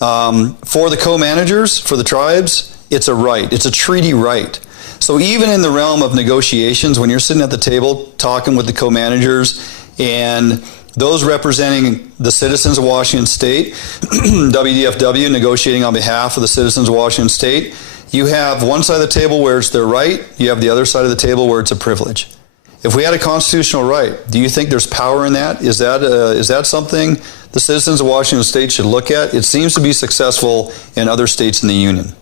For the co-managers, for the tribes, it's a right. It's a treaty right. So even in the realm of negotiations, when you're sitting at the table talking with the co-managers and those representing the citizens of Washington State, WDFW negotiating on behalf of the citizens of Washington State, you have one side of the table where it's their right, you have the other side of the table where it's a privilege. If we had a constitutional right, do you think there's power in that? Is that something the citizens of Washington State should look at? It seems to be successful in other states in the union.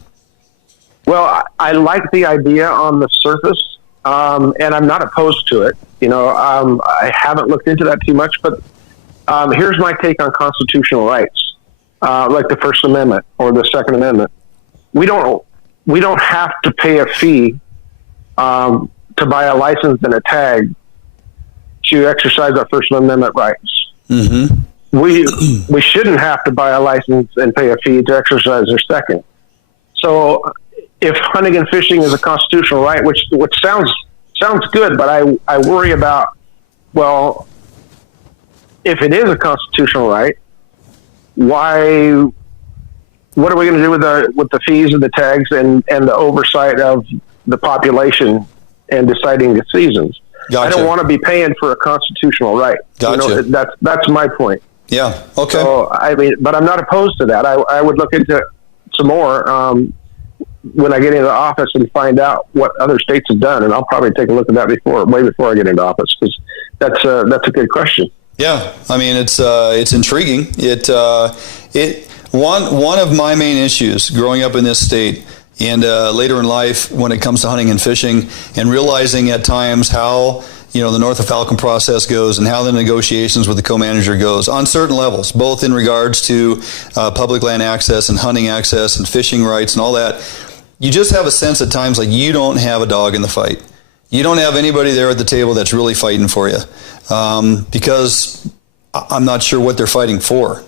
Well, I like the idea on the surface, and I'm not opposed to it. I haven't looked into that too much, but here's my take on constitutional rights, like the First Amendment or the Second Amendment. We don't have to pay a fee to buy a license and a tag to exercise our First Amendment rights. Mm-hmm. We shouldn't have to buy a license and pay a fee to exercise our second. So if hunting and fishing is a constitutional right, which sounds good, but I worry about, well, if it is a constitutional right, what are we going to do with the fees and the tags and the oversight of the population and deciding the seasons? Gotcha. I don't want to be paying for a constitutional right. Gotcha. That's my point. Yeah. Okay. So, but I'm not opposed to that. I would look into some more when I get into office and find out what other states have done, and I'll probably take a look at that way before I get into office, because that's a good question. Yeah, it's intriguing. One of my main issues growing up in this state and later in life when it comes to hunting and fishing, and realizing at times how the North of Falcon process goes and how the negotiations with the co-manager goes on certain levels, both in regards to public land access and hunting access and fishing rights and all that. You just have a sense at times like you don't have a dog in the fight. You don't have anybody there at the table that's really fighting for you, because I'm not sure what they're fighting for.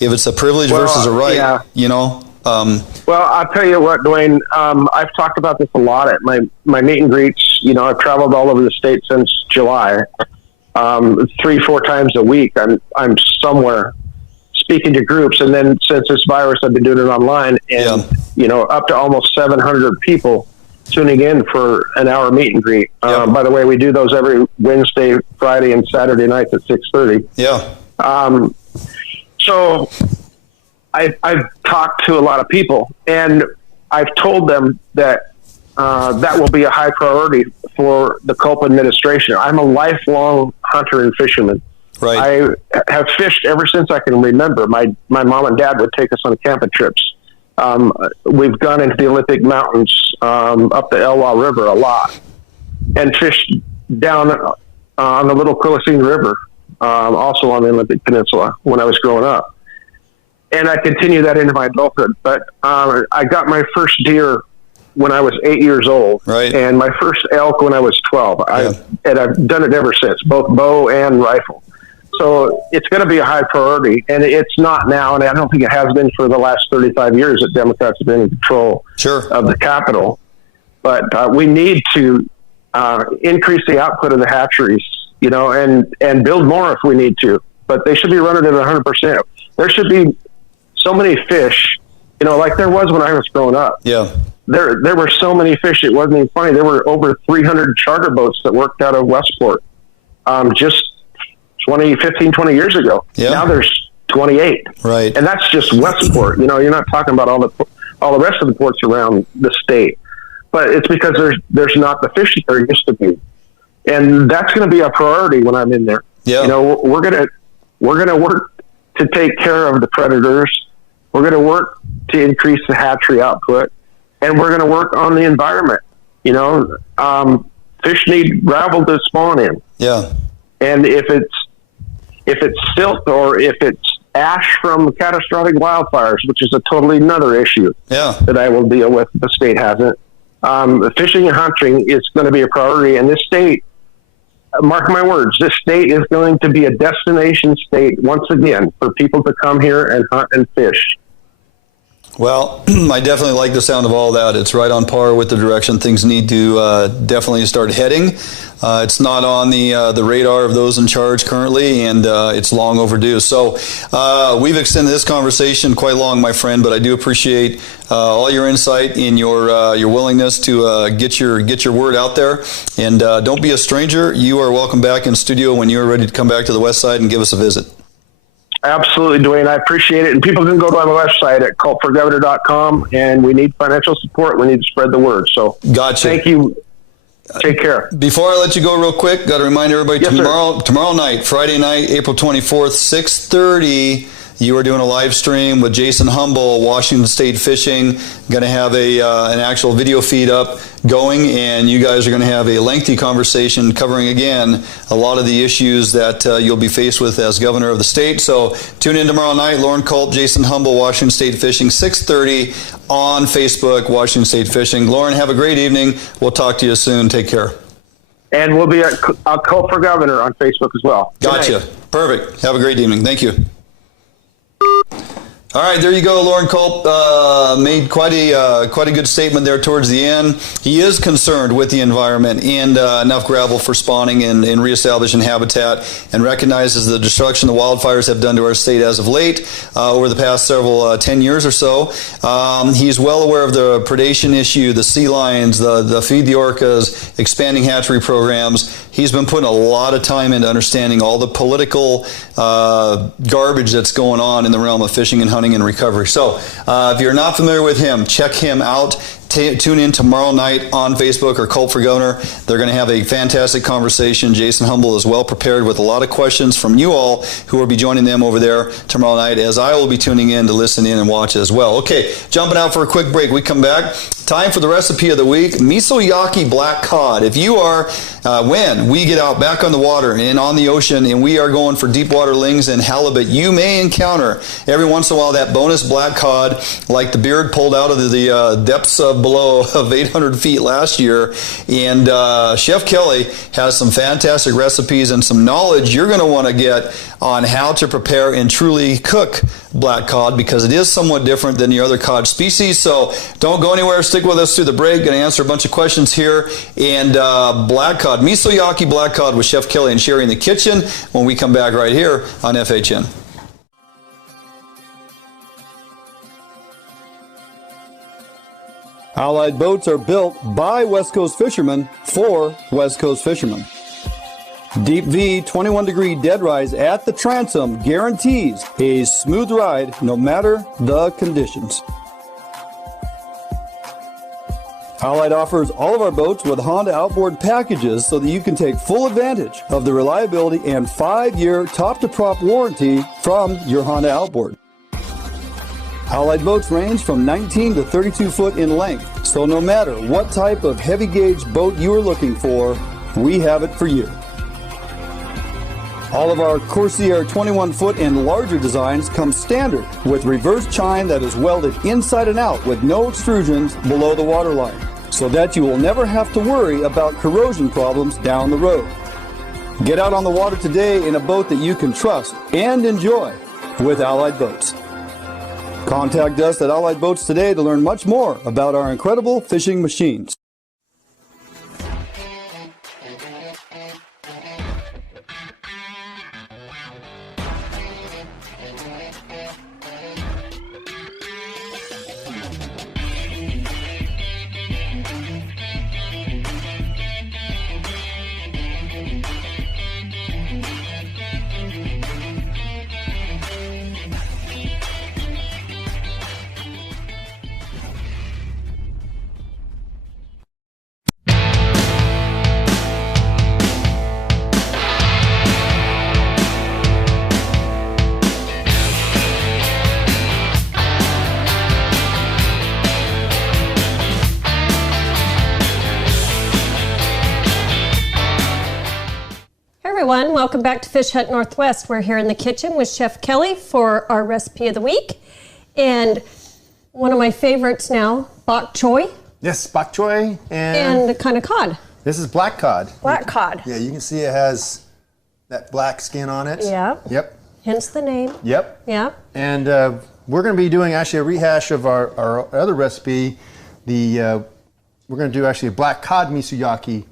If it's a privilege versus a right, Well, I'll tell you what, Dwayne, I've talked about this a lot at my meet and greets. I've traveled all over the state since July, 3-4 times a week. I'm somewhere speaking to groups. And then since this virus, I've been doing it online, and, up to almost 700 people tuning in for an hour meet and greet. By the way, we do those every Wednesday, Friday, and Saturday nights at 6:30. Yeah. So I've talked to a lot of people, and I've told them that that will be a high priority for the Culp administration. I'm a lifelong hunter and fisherman. Right. I have fished ever since I can remember. My mom and dad would take us on camping trips. We've gone into the Olympic Mountains, up the Elwha River a lot, and fished down on the Little Quilcene River, also on the Olympic Peninsula when I was growing up. And I continue that into my adulthood. But I got my first deer when I was 8 years old, right, and my first elk when I was 12. And I've done it ever since, both bow and rifle. So it's going to be a high priority, and it's not now, and I don't think it has been for the last 35 years that Democrats have been in control of the Capitol. But we need to increase the output of the hatcheries, and build more if we need to. But they should be running at 100%. There should be so many fish, like there was when I was growing up. Yeah. There were so many fish, it wasn't even funny. There were over 300 charter boats that worked out of Westport just 20 years ago. Yeah. Now there's 28. Right. And that's just Westport. You're not talking about all the rest of the ports around the state. But it's because there's not the fish that there used to be. And that's going to be a priority when I'm in there. Yeah. We're going to work to take care of the predators. We're going to work to increase the hatchery output, and we're going to work on the environment. Fish need gravel to spawn in. Yeah. And if it's silt or if it's ash from catastrophic wildfires, which is a totally another issue that I will deal with if the state hasn't, fishing and hunting is going to be a priority. And this state, mark my words, this state is going to be a destination state once again for people to come here and hunt and fish. Well, I definitely like the sound of all that. It's right on par with the direction things need to definitely start heading. It's not on the radar of those in charge currently, and it's long overdue. So we've extended this conversation quite long, my friend, but I do appreciate all your insight and your willingness to get your word out there. And don't be a stranger. You are welcome back in studio when you are ready to come back to the West Side and give us a visit. Absolutely, Dwayne. I appreciate it. And people can go to my website at culpforgovernor.com, and we need financial support. We need to spread the word. So gotcha. Thank you. Take care. Before I let you go real quick, got to remind everybody, yes, tomorrow night, Friday night, April 24th, 6:30, you are doing a live stream with Jason Humble, Washington State Fishing. Going to have an actual video feed up going, and you guys are going to have a lengthy conversation covering, again, a lot of the issues that you'll be faced with as governor of the state. So tune in tomorrow night. Loren Culp, Jason Humble, Washington State Fishing, 6:30 on Facebook, Washington State Fishing. Loren, have a great evening. We'll talk to you soon. Take care. And we'll be at Culp for Governor on Facebook as well. Gotcha. Perfect. Have a great evening. Thank you. All right, there you go. Loren Culp made quite a good statement there towards the end. He is concerned with the environment and enough gravel for spawning and reestablishing habitat, and recognizes the destruction the wildfires have done to our state as of late over the past several 10 years or so. He's well aware of the predation issue, the sea lions, the feed the orcas, expanding hatchery programs. He's been putting a lot of time into understanding all the political garbage that's going on in the realm of fishing and hunting and recovery. So if you're not familiar with him, check him out. Tune in tomorrow night on Facebook or Culp for Governor. They're going to have a fantastic conversation. Jason Humble is well prepared with a lot of questions from you all who will be joining them over there tomorrow night, as I will be tuning in to listen in and watch as well. Okay, jumping out for a quick break. We come back. Time for the recipe of the week, miso-yaki black cod. If you are, when we get out back on the water and on the ocean and we are going for deep water lings and halibut, you may encounter every once in a while that bonus black cod, like the beard pulled out of the depths of below of 800 feet last year. And Chef Kelly has some fantastic recipes and some knowledge you're going to want to get on how to prepare and truly cook black cod, because it is somewhat different than the other cod species. So don't go anywhere. Stick with us through the break. Going to answer a bunch of questions here. And black cod, miso-yaki black cod with Chef Kelly and Sherry in the kitchen when we come back right here on FHN. Allied boats are built by West Coast fishermen for West Coast fishermen. Deep V 21-degree dead rise at the transom guarantees a smooth ride no matter the conditions. Allied offers all of our boats with Honda outboard packages so that you can take full advantage of the reliability and 5-year top-to-prop warranty from your Honda outboard. Allied boats range from 19 to 32 foot in length, so no matter what type of heavy gauge boat you are looking for, we have it for you. All of our Corsair 21 foot and larger designs come standard with reverse chine that is welded inside and out with no extrusions below the waterline, so that you will never have to worry about corrosion problems down the road. Get out on the water today in a boat that you can trust and enjoy with Allied Boats. Contact us at Allied Boats today to learn much more about our incredible fishing machines. Everyone, welcome back to Fish Hunt Northwest. We're here in the kitchen with Chef Kelly for our recipe of the week. And one of my favorites now, bok choy. Yes, bok choy and kind of cod. This is black cod. Black cod. Yeah, you can see it has that black skin on it. Yeah. Yep. Hence the name. Yep. Yeah. And we're going to be doing actually a rehash of our other recipe. We're going to do actually a black cod misuyaki.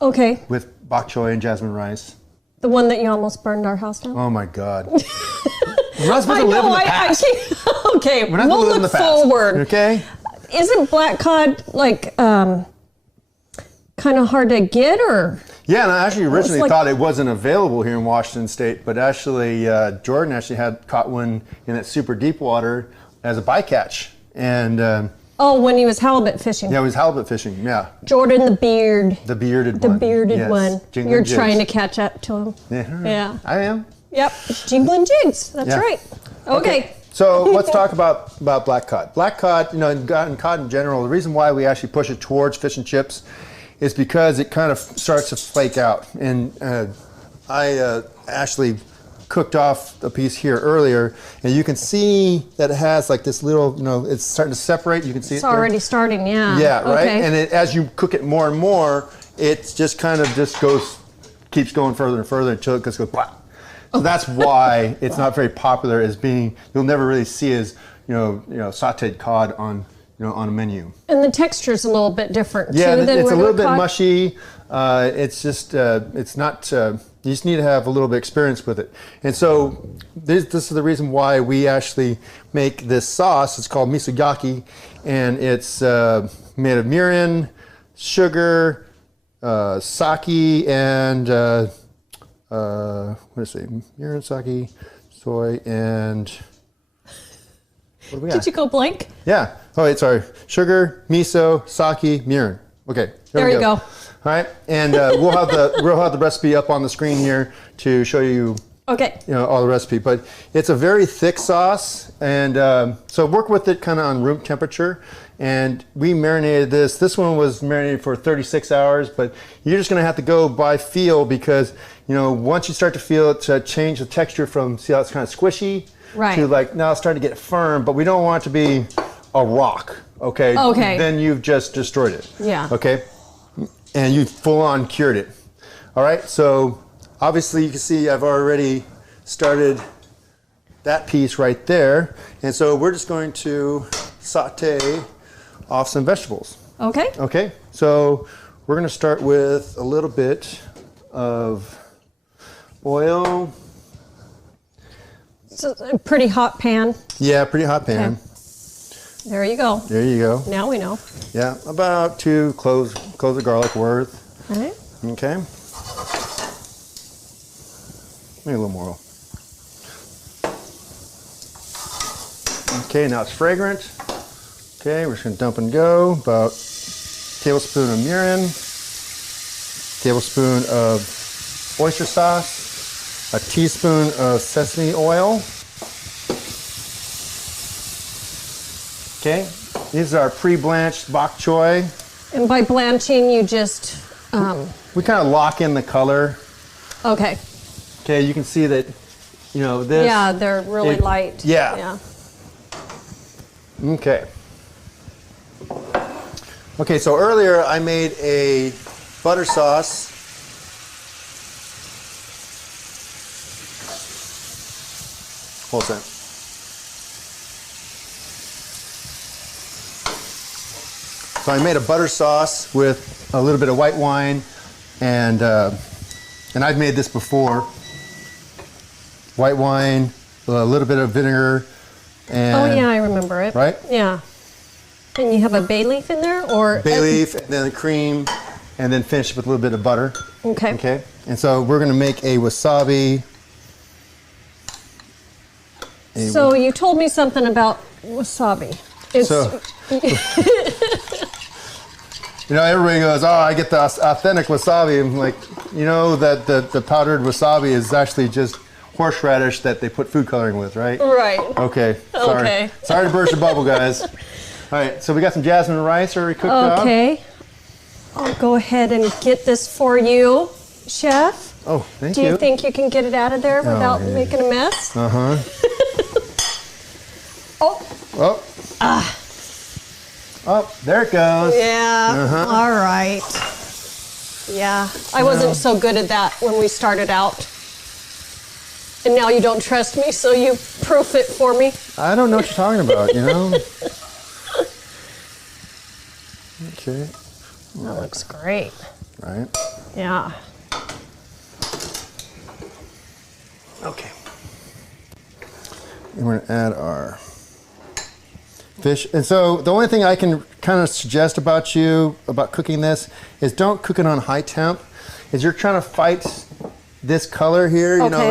Okay. With bok choy and jasmine rice. The one that you almost burned our house down? Oh my God. We're not supposed to live in the past. Okay, we're not we'll live in look the past. forward. Okay. Isn't black cod like kind of hard to get, or? Yeah, and I actually originally thought it wasn't available here in Washington State, but actually Jordan actually had caught one in that super deep water as a bycatch. And oh, when he was halibut fishing. Yeah, he was halibut fishing, yeah. Jordan the beard. The bearded one. The bearded one. Jingling You're jigs. Trying to catch up to him. Yeah. I am. Yep, jingling jigs, that's right. Okay. So let's talk about black cod. Black cod, and cod in general, the reason why we actually push it towards fish and chips is because it kind of starts to flake out. And I actually cooked off a piece here earlier, and you can see that it has like this little, it's starting to separate. You can see it's already starting, yeah. Yeah, right. Okay. And as you cook it more and more, it just kind of keeps going further and further until it just goes blah. So that's why it's not very popular as being. You'll never really see as sautéed cod on a menu. And the texture's a little bit different too than it's a little bit cod. mushy. It's just it's not. You just need to have a little bit of experience with it. And so this is the reason why we actually make this sauce. It's called misuyaki, and it's made of mirin, sugar, sake, and what is it? Mirin, sake, soy, and what do we got? Did you go blank? Yeah. Oh, wait, sorry. Sugar, miso, sake, mirin. Okay. There you go. All right, and we'll have the recipe up on the screen here to show you. Okay. All the recipe, but it's a very thick sauce, and so work with it kind of on room temperature. And we marinated this. This one was marinated for 36 hours, but you're just going to have to go by feel because once you start to feel it, change the texture from see how it's kind of squishy to like now it's starting to get firm. But we don't want it to be a rock. Okay. Okay. Then you've just destroyed it. Yeah. Okay. And you full on cured it. All right. So obviously you can see I've already started that piece right there, and so we're just going to saute off some vegetables. Okay. Okay, so we're going to start with a little bit of oil. So a pretty hot pan. Yeah, pretty hot pan. Okay. There you go. There you go. Now we know. Yeah, about 2 cloves of garlic worth. All right. Okay. Maybe a little more oil. Okay, now it's fragrant. Okay, we're just going to dump and go about tablespoon of mirin, tablespoon of oyster sauce, a teaspoon of sesame oil. Okay, these are pre-blanched bok choy. And by blanching, you just... We kind of lock in the color. Okay. Okay, you can see that, you know, this... Yeah, they're really light. Yeah. Okay. Okay, so earlier I made a butter sauce. Hold on. So I made a butter sauce with a little bit of white wine, and I've made this before. White wine, a little bit of vinegar, and Oh yeah, I remember it. Right? Yeah. And you have a bay leaf in there, or bay leaf, and then cream, and then finish with a little bit of butter. Okay. Okay. And so we're going to make a wasabi. So you told me something about wasabi. It's, So, you know, everybody goes, "Oh, I get the authentic wasabi." I'm like, you know, that the powdered wasabi is actually just horseradish that they put food coloring with, right? Right. Okay. Sorry. Okay. Sorry to burst your bubble, guys. All right. So we got some jasmine rice already cooked up. Okay. I'll go ahead and get this for you, Chef. Oh, thank Do you. you think you can get it out of there without yeah. making a mess? Uh-huh. Oh. Oh. Oh, there it goes. Yeah. All right. Yeah. I wasn't so good at that when we started out. And now you don't trust me, so you proof it for me. I don't know what you're talking about, you know? Okay. That looks great. Right. Yeah. Okay. And we're going to add our fish. And so the only thing I can kind of suggest about you, about cooking this, is don't cook it on high temp. Is you're trying to fight this color here. You know,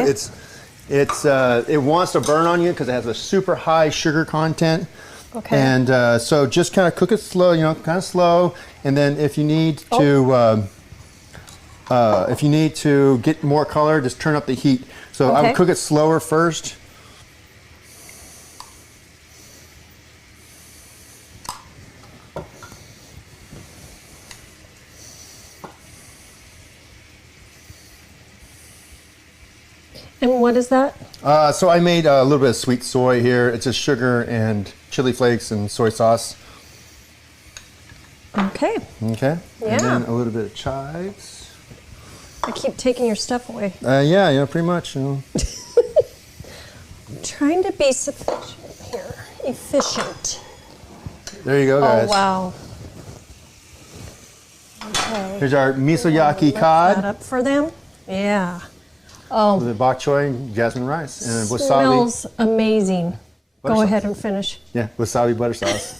it wants to burn on you because it has a super high sugar content. Okay. And so just kind of cook it slow, you know, kind of slow. And then if you need to get more color, just turn up the heat. So I would cook it slower first. And what is that? So I made a little bit of sweet soy here. It's just sugar and chili flakes and soy sauce. Okay. Okay. Yeah. And then a little bit of chives. I keep taking your stuff away. Yeah, pretty much. You know. I'm trying to be sufficient here. Efficient. There you go, guys. Oh, wow. Okay. Here's our miso-yaki Lift cod. that up for them. Yeah. Oh, With the bok choy, jasmine rice, and wasabi. smells amazing. Butter Go sauce. ahead and finish. Yeah, wasabi butter sauce.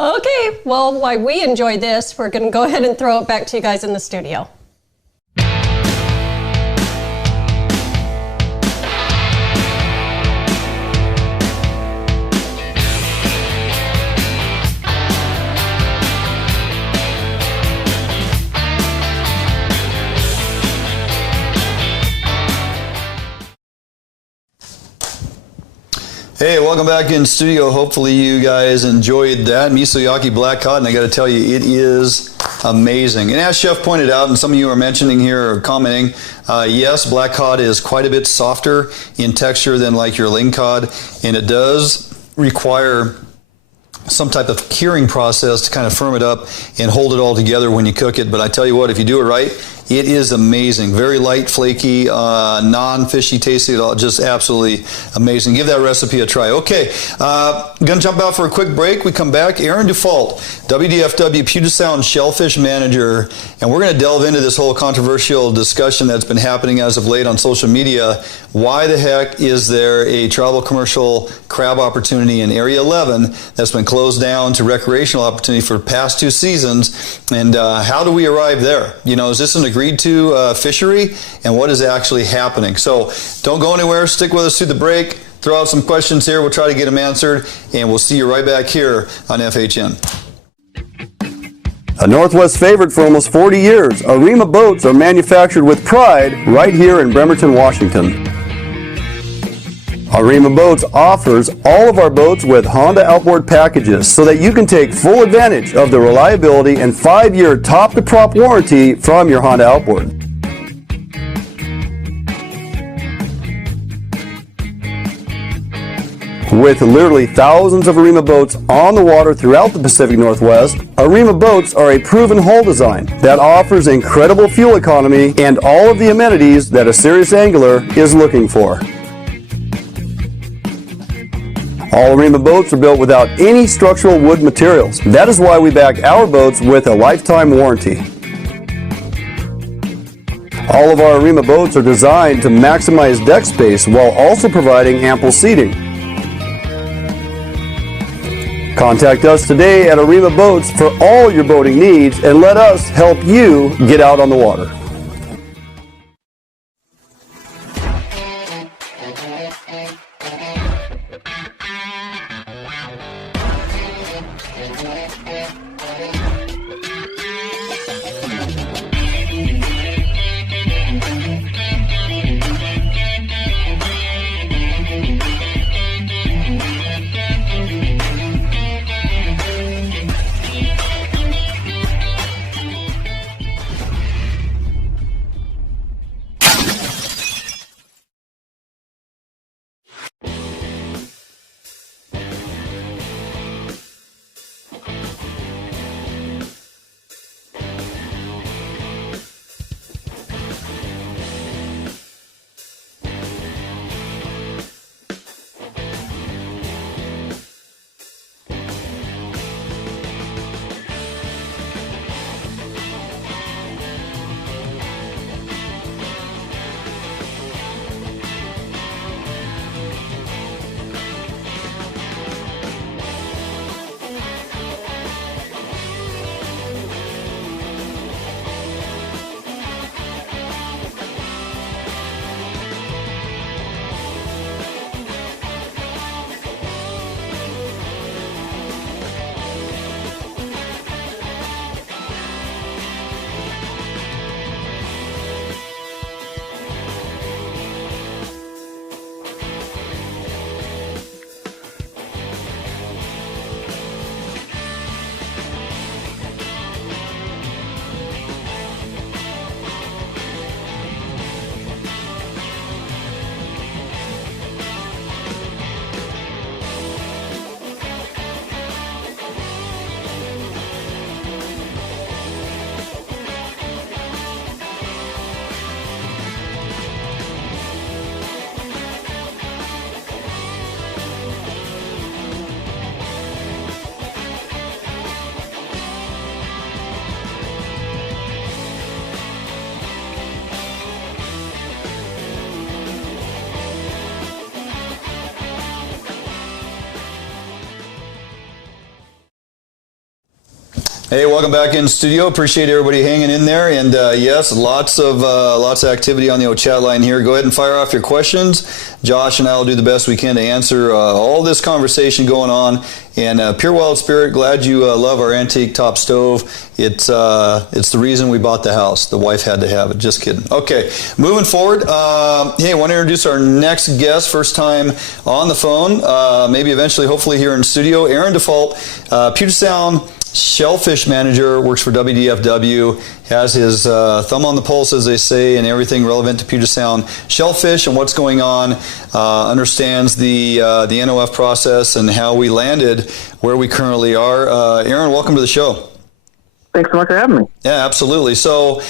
Okay, well, while we enjoy this, we're going to go ahead and throw it back to you guys in the studio. Hey, welcome back in studio. Hopefully you guys enjoyed that miso-yaki black cod, and I got to tell you, it is amazing. And as Chef pointed out, and some of you are mentioning here or commenting, yes, black cod is quite a bit softer in texture than like your ling cod, and it does require some type of curing process to kind of firm it up and hold it all together when you cook it. But I tell you what, if you do it right, it is amazing. Very light, flaky, non-fishy tasty at all. Just absolutely amazing. Give that recipe a try. Okay, gonna jump out for a quick break. We come back. Aaron Dufault, WDFW Puget Sound Shellfish Manager, and we're gonna delve into this whole controversial discussion that's been happening as of late on social media. Why the heck is there a tribal commercial crab opportunity in Area 11 that's been closed down to recreational opportunity for the past 2 seasons? And how do we arrive there? You know, is this an agreed to fishery, and what is actually happening? So don't go anywhere. Stick with us through the break. Throw out some questions here. We'll try to get them answered, and we'll see you right back here on FHN. A Northwest favorite for almost 40 years, Arima boats are manufactured with pride right here in Bremerton, Washington. Arima Boats offers all of our boats with Honda outboard packages so that you can take full advantage of the reliability and 5-year top-to-prop warranty from your Honda outboard. With literally thousands of Arima boats on the water throughout the Pacific Northwest, Arima boats are a proven hull design that offers incredible fuel economy and all of the amenities that a serious angler is looking for. All Arima boats are built without any structural wood materials. That is why we back our boats with a lifetime warranty. All of our Arima boats are designed to maximize deck space while also providing ample seating. Contact us today at Arima Boats for all your boating needs and let us help you get out on the water. Hey, welcome back in studio. Appreciate everybody hanging in there. And yes, lots of activity on the chat line here. Go ahead and fire off your questions. Josh and I will do the best we can to answer all this conversation going on. And Pure Wild Spirit, glad you love our antique top stove. It's the reason we bought the house. The wife had to have it. Just kidding. Okay, moving forward. Hey, I want to introduce our next guest. First time on the phone. Maybe eventually, hopefully here in studio. Aaron Dufault, Puget Sound Shellfish manager, works for WDFW, has his thumb on the pulse, as they say, and everything relevant to Puget Sound shellfish and what's going on, understands the NOF process and how we landed where we currently are. Aaron, welcome to the show. Thanks so much for having me. Yeah, absolutely. So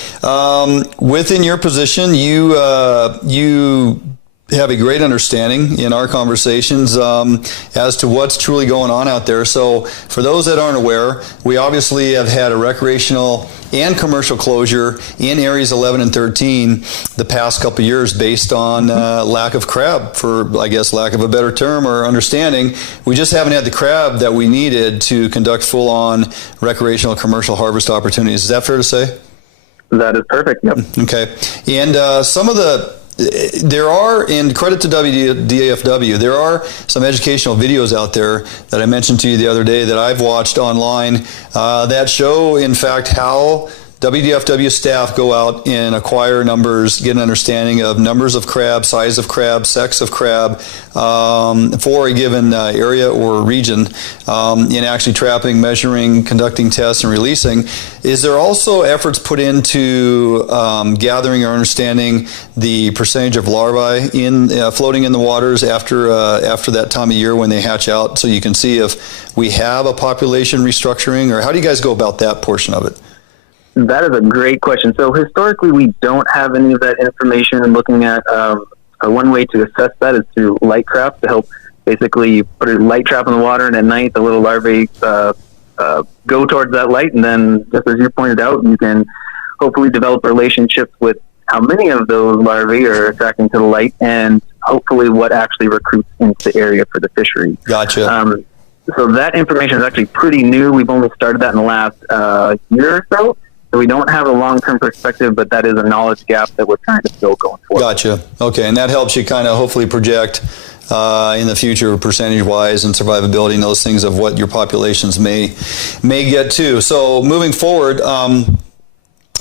within your position, you have a great understanding in our conversations as to what's truly going on out there. So for those that aren't aware, we obviously have had a recreational and commercial closure in areas 11 and 13 the past couple of years based on lack of crab, for I guess lack of a better term or understanding. We just haven't had the crab that we needed to conduct full-on recreational commercial harvest opportunities. Is that fair to say? That is perfect. Yep. Okay. And some of the there are, and credit to WDFW, there are some educational videos out there that I mentioned to you the other day that I've watched online that show, in fact, how WDFW staff go out and acquire numbers, get an understanding of numbers of crab, size of crab, sex of crab for a given area or region in actually trapping, measuring, conducting tests, and releasing. Is there also efforts put into gathering or understanding the percentage of larvae in floating in the waters after that time of year when they hatch out, so you can see if we have a population restructuring, or how do you guys go about that portion of it? That is a great question. So historically, we don't have any of that information. And looking at one way to assess that is through light traps, to help basically put a light trap in the water, and at night the little larvae go towards that light, and then, just as you pointed out, you can hopefully develop relationships with how many of those larvae are attracting to the light, and hopefully what actually recruits into the area for the fishery. Gotcha. So that information is actually pretty new. We've only started that in the last year or so. So we don't have a long-term perspective, but that is a knowledge gap that we're trying to fill going forward. Gotcha. Okay, and that helps you kind of hopefully project in the future percentage-wise and survivability and those things of what your populations may get to. So moving forward,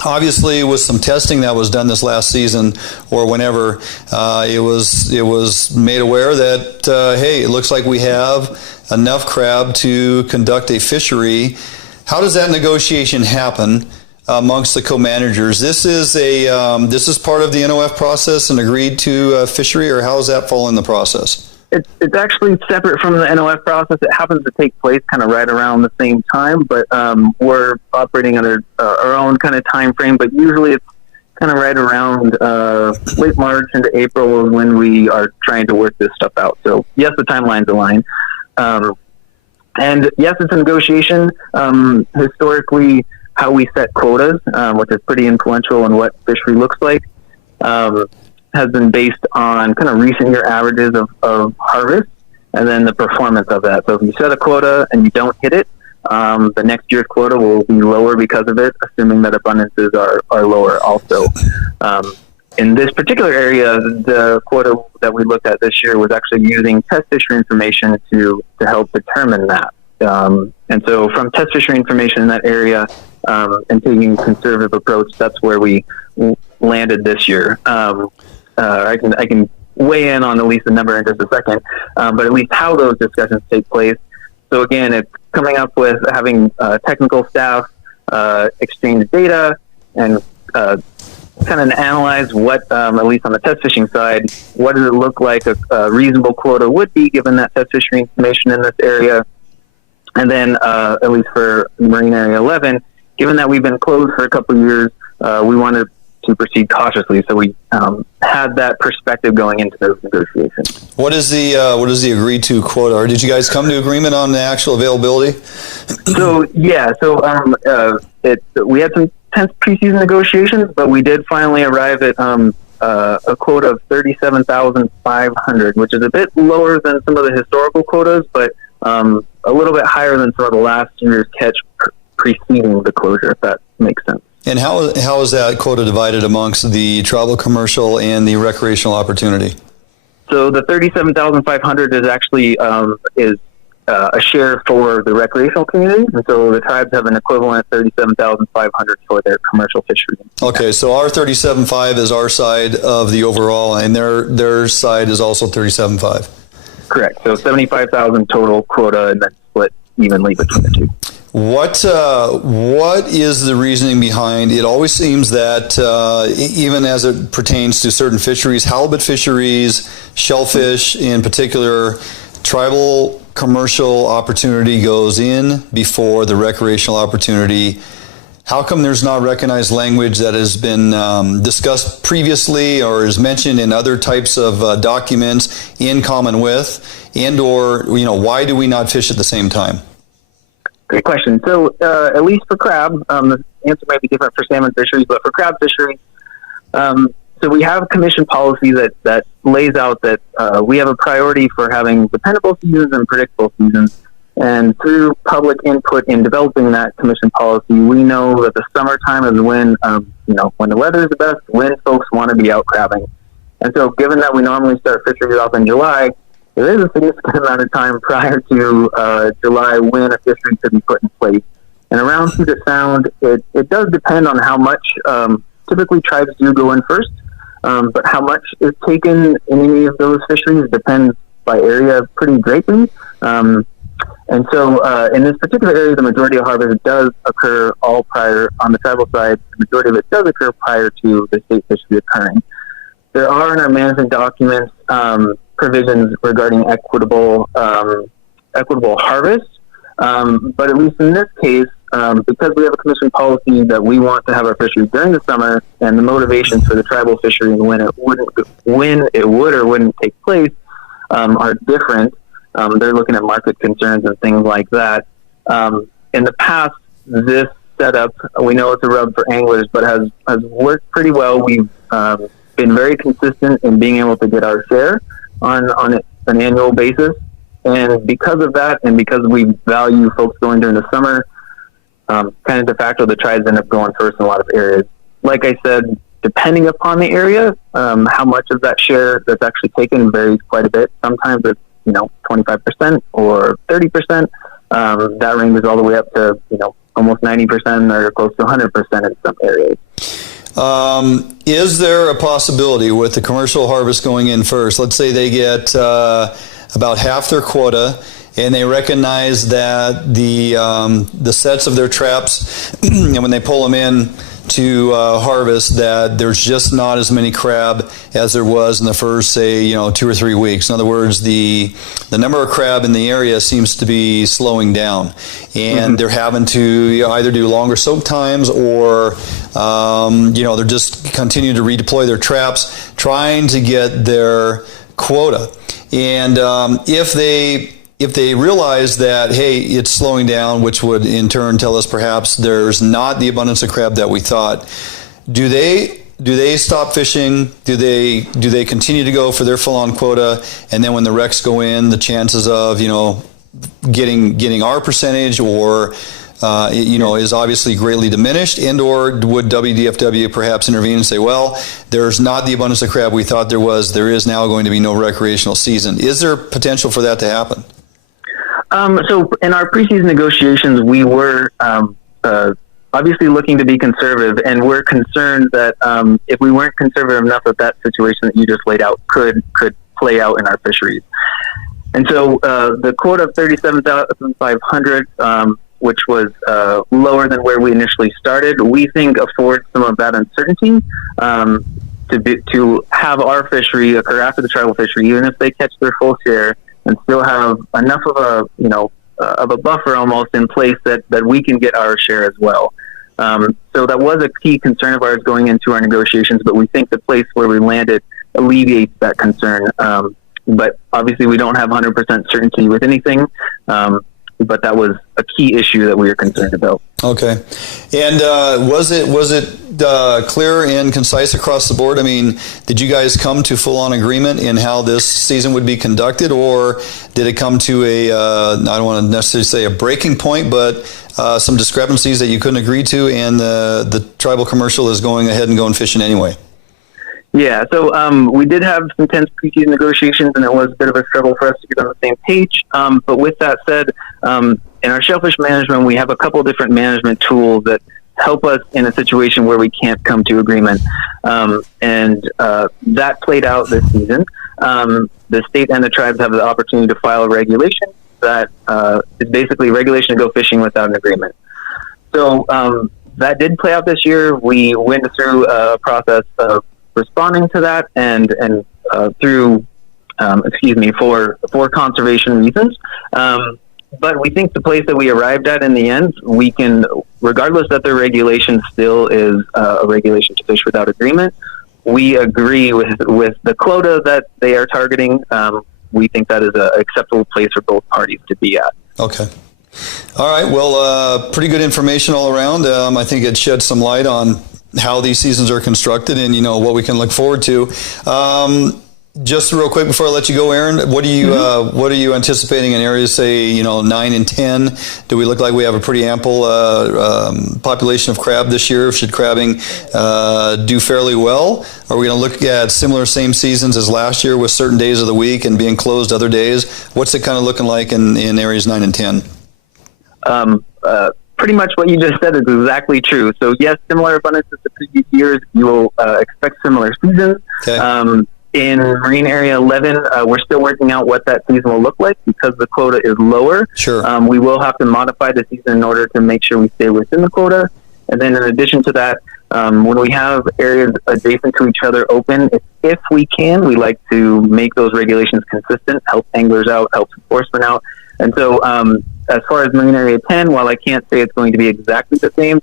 obviously with some testing that was done this last season or whenever, it was made aware that, hey, it looks like we have enough crab to conduct a fishery. How does that negotiation happen amongst the co-managers? This is part of the NOF process and agreed to fishery, or how does that fall in the process? It's actually separate from the NOF process. It happens to take place kind of right around the same time, but we're operating under our own kind of time frame. But usually it's kind of right around late March into April when we are trying to work this stuff out. So yes, the timelines align. And yes, it's a negotiation. Historically, how we set quotas, which is pretty influential in what fishery looks like, has been based on kind of recent year averages of harvest and then the performance of that. So if you set a quota and you don't hit it, the next year's quota will be lower because of it, assuming that abundances are lower also. In this particular area, the quota that we looked at this year was actually using test fishery information to help determine that. And so from test fishery information in that area and taking a conservative approach, that's where we landed this year. I can weigh in on at least the number in just a second, but at least how those discussions take place. So again, it's coming up with having technical staff exchange data and kind of analyze what, at least on the test fishing side, what does it look like a reasonable quota would be given that test fishery information in this area. And then, at least for Marine Area 11, given that we've been closed for a couple of years, we wanted to proceed cautiously. So we had that perspective going into those negotiations. What is the agreed to quota? Or did you guys come to agreement on the actual availability? So we had some tense preseason negotiations, but we did finally arrive at a quota of 37,500, which is a bit lower than some of the historical quotas, but a little bit higher than some of the last year's catch preceding the closure, if that makes sense. And how is that quota divided amongst the tribal commercial and the recreational opportunity? So the 37,500 is actually a share for the recreational community, and so the tribes have an equivalent 37,500 for their commercial fisheries. Okay, so our 37.5 is our side of the overall, and their side is also 37.5. Correct. So 75,000 total quota, and then split evenly between the two. What is the reasoning behind it? Always seems that even as it pertains to certain fisheries, halibut fisheries, shellfish in particular, tribal commercial opportunity goes in before the recreational opportunity. How come there's not recognized language that has been discussed previously or is mentioned in other types of documents in common with, and or why do we not fish at the same time? Great question. So at least for crab, the answer might be different for salmon fisheries, but for crab fisheries, so we have commission policy that lays out that we have a priority for having dependable seasons and predictable seasons. And through public input in developing that commission policy, we know that the summertime is when the weather is the best, when folks want to be out crabbing. And so given that we normally start fisheries off in July, there is a significant amount of time prior to July when a fishery could be put in place. And around Puget Sound, it does depend on how much, typically tribes do go in first, but how much is taken in any of those fisheries depends by area pretty greatly. And so in this particular area, the majority of harvest does occur all prior, on the tribal side, the majority of it does occur prior to the state fishery occurring. There are in our management documents provisions regarding equitable harvest, but at least in this case, because we have a commission policy that we want to have our fishery during the summer, and the motivations for the tribal fishery and when it would or wouldn't take place are different. They're looking at market concerns and things like that. In the past, this setup, we know it's a rub for anglers, but has worked pretty well. We've been very consistent in being able to get our share on an annual basis. And because of that, and because we value folks going during the summer, kind of de facto, the tribes end up going first in a lot of areas. Like I said, depending upon the area, how much of that share that's actually taken varies quite a bit. Sometimes it's 25% or 30%. That ranges all the way up to almost 90% or close to 100% in some areas. Is there a possibility with the commercial harvest going in first? Let's say they get about half their quota, and they recognize that the sets of their traps, and when they pull them in to harvest, that there's just not as many crab as there was in the first, say, 2 or 3 weeks. In other words, the number of crab in the area seems to be slowing down, and they're having to either do longer soak times or they're just continuing to redeploy their traps, trying to get their quota. And if they realize that, hey, it's slowing down, which would in turn tell us perhaps there's not the abundance of crab that we thought, do they stop fishing? Do they continue to go for their full-on quota? And then when the wrecks go in, the chances of getting our percentage or is obviously greatly diminished, and/or would WDFW perhaps intervene and say, well, there's not the abundance of crab we thought there was. There is now going to be no recreational season. Is there potential for that to happen? So in our preseason negotiations, we were obviously looking to be conservative, and we're concerned that if we weren't conservative enough, that situation that you just laid out could play out in our fisheries. And so the quota of 37,500, which was lower than where we initially started, we think affords some of that uncertainty to have our fishery occur after the tribal fishery, even if they catch their full share, and still have enough of a buffer almost in place that we can get our share as well. So that was a key concern of ours going into our negotiations, but we think the place where we landed alleviates that concern. But obviously we don't have 100% certainty with anything, but that was a key issue that we were concerned about. Okay. And was it clear and concise across the board? I mean, did you guys come to full-on agreement in how this season would be conducted, or did it come to I don't want to necessarily say a breaking point, but some discrepancies that you couldn't agree to, and the tribal commercial is going ahead and going fishing anyway? Yeah, so we did have some tense preseason negotiations, and it was a bit of a struggle for us to get on the same page. But with that said, in our shellfish management, we have a couple different management tools that help us in a situation where we can't come to agreement. And that played out this season. The state and the tribes have the opportunity to file a regulation that is basically a regulation to go fishing without an agreement. So that did play out this year. We went through a process of responding to that and through for conservation reasons. But we think the place that we arrived at in the end, we can, regardless that the regulation still is a regulation to fish without agreement, we agree with the quota that they are targeting. We think that is an acceptable place for both parties to be at. Okay. All right. Well, pretty good information all around. I think it sheds some light on how these seasons are constructed and, what we can look forward to. Just real quick before I let you go, Aaron, what are you anticipating in areas, say, 9 and 10? Do we look like we have a pretty ample population of crab this year? Should crabbing do fairly well? Are we going to look at similar same seasons as last year with certain days of the week and being closed other days? What's it kind of looking like in areas 9 and 10? Pretty much what you just said is exactly true. So yes, similar abundances to previous years. You will expect similar seasons. Okay. In Marine Area 11, we're still working out what that season will look like because the quota is lower. Sure. We will have to modify the season in order to make sure we stay within the quota. And then in addition to that, when we have areas adjacent to each other open, if we can, we like to make those regulations consistent, help anglers out, help enforcement out. And so as far as Marine Area 10, while I can't say it's going to be exactly the same,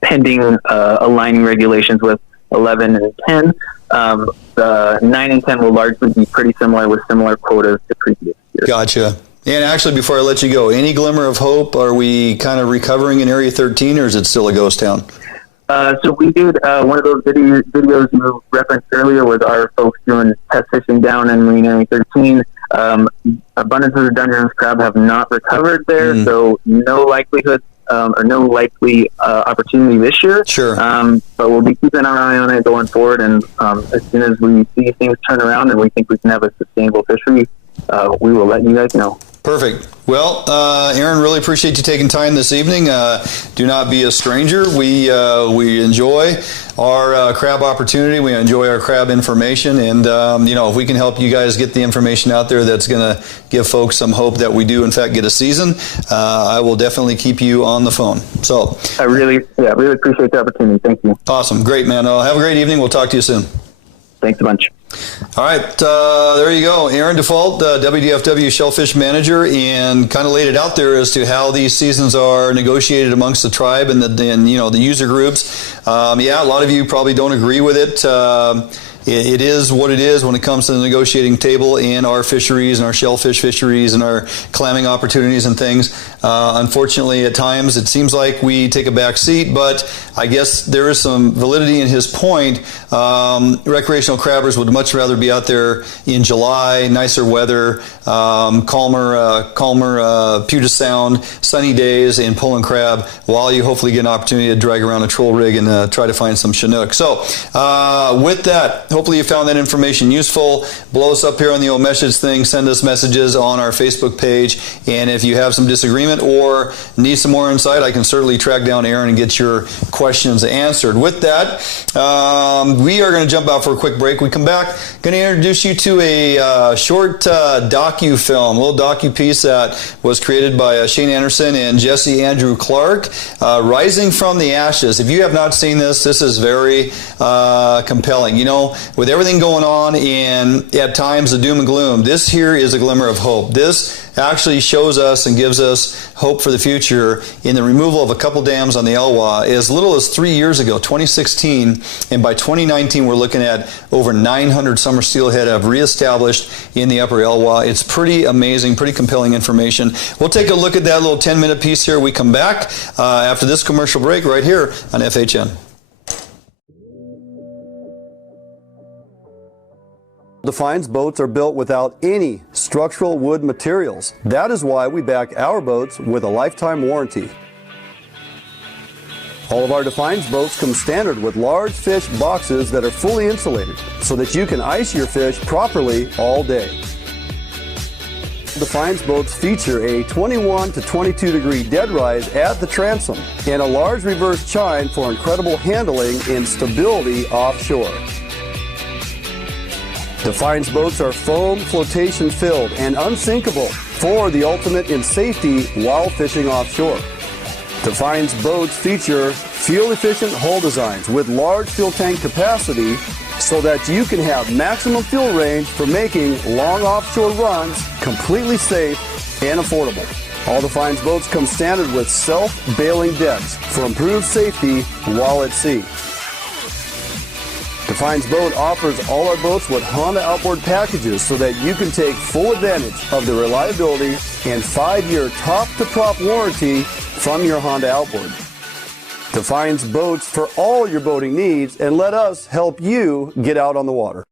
pending aligning regulations with 11 and 10, the 9 and 10 will largely be pretty similar with similar quotas to previous years. Gotcha. And actually, before I let you go, any glimmer of hope? Are we kind of recovering in Area 13, or is it still a ghost town? So we did one of those videos you referenced earlier with our folks doing test fishing down in Marine Area 13. Abundances of Dungeness crab have not recovered there, so no likelihood or no likely opportunity this year. Sure. But we'll be keeping our eye on it going forward, and as soon as we see things turn around and we think we can have a sustainable fishery, we will let you guys know. Perfect. Well, Aaron, really appreciate you taking time this evening. Do not be a stranger. We enjoy our crab opportunity. We enjoy our crab information. And, if we can help you guys get the information out there that's going to give folks some hope that we do, in fact, get a season, I will definitely keep you on the phone. So I really appreciate the opportunity. Thank you. Awesome. Great, man. Have a great evening. We'll talk to you soon. Thanks a bunch. All right, there you go. Aaron Dufault, WDFW Shellfish Manager, and kind of laid it out there as to how these seasons are negotiated amongst the tribe and the user groups. A lot of you probably don't agree with it. It is what it is when it comes to the negotiating table in our fisheries and our shellfish fisheries and our clamming opportunities and things. Unfortunately, at times it seems like we take a back seat, but I guess there is some validity in his point. Recreational crabbers would much rather be out there in July, nicer weather, calmer Puget Sound, sunny days, and pulling crab, while you hopefully get an opportunity to drag around a troll rig and try to find some Chinook. So with that, hopefully you found that information useful. Blow us up here on the old message thing. Send us messages on our Facebook page. And if you have some disagreement or need some more insight, I can certainly track down Aaron and get your questions answered. With that, we are going to jump out for a quick break. We come back, going to introduce you to a short docu-film, a little docu-piece that was created by Shane Anderson and Jesse Andrew Clark, Rising from the Ashes. If you have not seen this, this is very compelling. With everything going on and at times the doom and gloom, this here is a glimmer of hope. This actually shows us and gives us hope for the future in the removal of a couple dams on the Elwha as little as 3 years ago, 2016, and by 2019 we're looking at over 900 summer steelhead have reestablished in the upper Elwha. It's pretty amazing, pretty compelling information. We'll take a look at that little 10-minute piece here. We come back after this commercial break right here on FHN. Defiance boats are built without any structural wood materials. That is why we back our boats with a lifetime warranty. All of our Defiance boats come standard with large fish boxes that are fully insulated so that you can ice your fish properly all day. Defiance boats feature a 21 to 22 degree dead rise at the transom and a large reverse chine for incredible handling and stability offshore. Defiance boats are foam, flotation filled, and unsinkable for the ultimate in safety while fishing offshore. Defiance boats feature fuel-efficient hull designs with large fuel tank capacity so that you can have maximum fuel range for making long offshore runs completely safe and affordable. All Defiance boats come standard with self-bailing decks for improved safety while at sea. Defiance Boat offers all our boats with Honda outboard packages so that you can take full advantage of the reliability and 5-year top-to-prop warranty from your Honda outboard. Defiance Boats for all your boating needs, and let us help you get out on the water.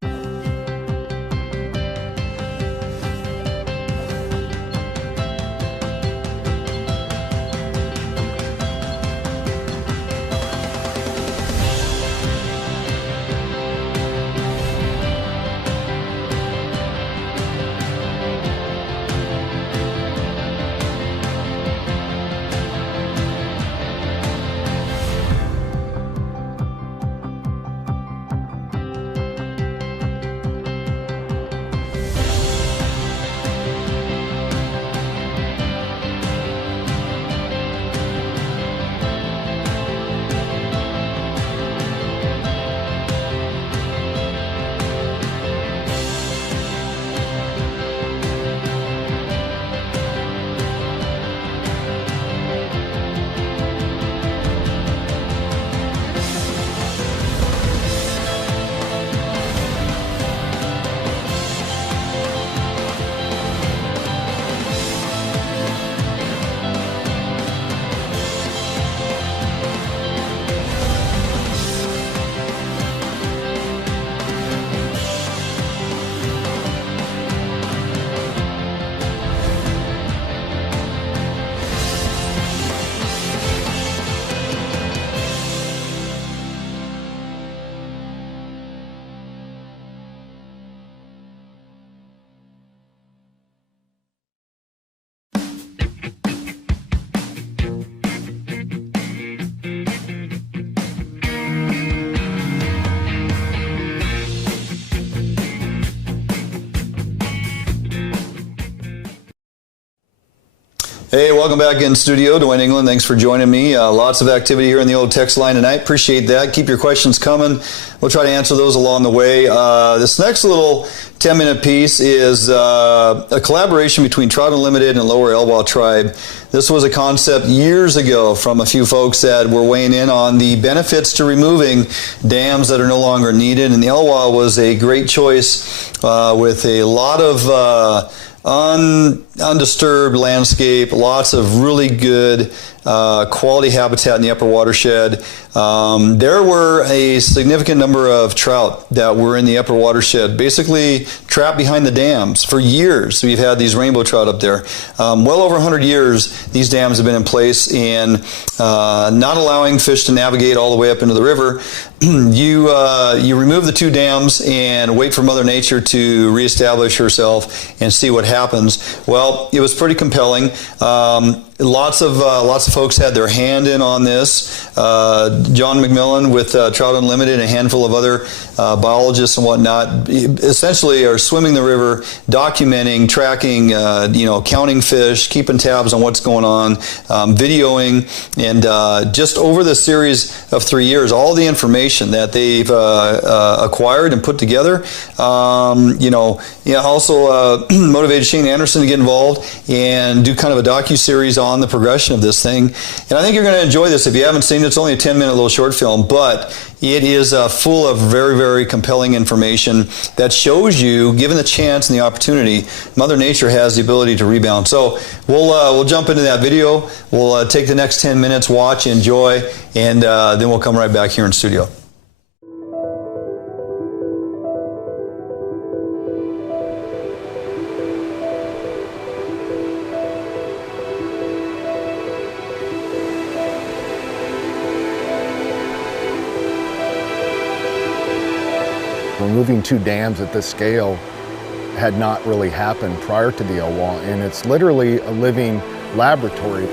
Hey, welcome back in studio, Dwayne England. Thanks for joining me. Lots of activity here in the old text line tonight. Appreciate that. Keep your questions coming. We'll try to answer those along the way. This next little 10-minute piece is a collaboration between Trout Unlimited and Lower Elwha Tribe. This was a concept years ago from a few folks that were weighing in on the benefits to removing dams that are no longer needed. And the Elwha was a great choice with a lot of undisturbed landscape, lots of really good quality habitat in the upper watershed. There were a significant number of trout that were in the upper watershed, basically trapped behind the dams for years. We've had these rainbow trout up there. Well over 100 years, these dams have been in place and not allowing fish to navigate all the way up into the river. You remove the two dams and wait for Mother Nature to reestablish herself and see what happens. Well, it was pretty compelling. Lots of folks had their hand in on this. John McMillan with Trout Unlimited and a handful of other biologists and whatnot essentially are swimming the river, documenting, tracking, counting fish, keeping tabs on what's going on, videoing, and just over the series of 3 years, all the information that they've acquired and put together. Also motivated Shane Anderson to get involved and do kind of a docu-series on the progression of this thing. And I think you're going to enjoy this. If you haven't seen it, it's only a 10-minute little short film, but it is full of very, very compelling information that shows you, given the chance and the opportunity, Mother Nature has the ability to rebound. So we'll jump into that video. We'll take the next 10 minutes, watch, enjoy, and then we'll come right back here in studio. Removing two dams at this scale had not really happened prior to the Elwha, and it's literally a living laboratory.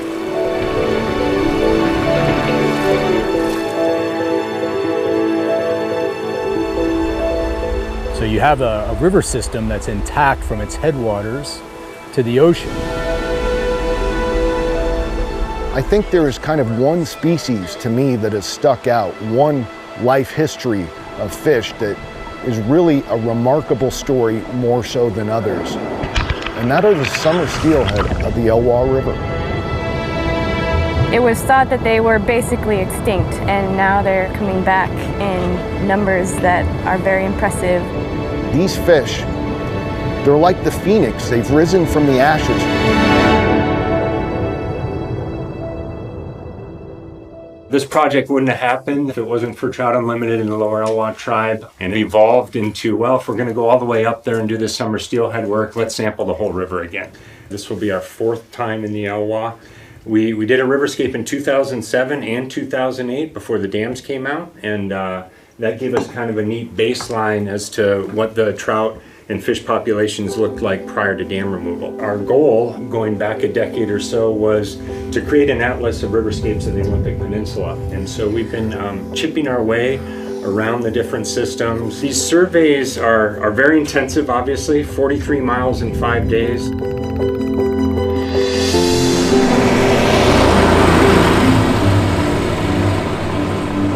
So you have a river system that's intact from its headwaters to the ocean. I think there is kind of one species to me that has stuck out, one life history of fish that is really a remarkable story more so than others. And that are the summer steelhead of the Elwha River. It was thought that they were basically extinct, and now they're coming back in numbers that are very impressive. These fish, they're like the phoenix. They've risen from the ashes. This project wouldn't have happened if it wasn't for Trout Unlimited and the Lower Elwha Tribe, and it evolved into, well, if we're going to go all the way up there and do this summer steelhead work, let's sample the whole river again. This will be our 4th time in the Elwha. We did a riverscape in 2007 and 2008 before the dams came out, and that gave us kind of a neat baseline as to what the trout and fish populations looked like prior to dam removal. Our goal, going back a decade or so, was to create an atlas of riverscapes in the Olympic Peninsula. And so we've been chipping our way around the different systems. These surveys are very intensive, obviously, 43 miles in 5 days.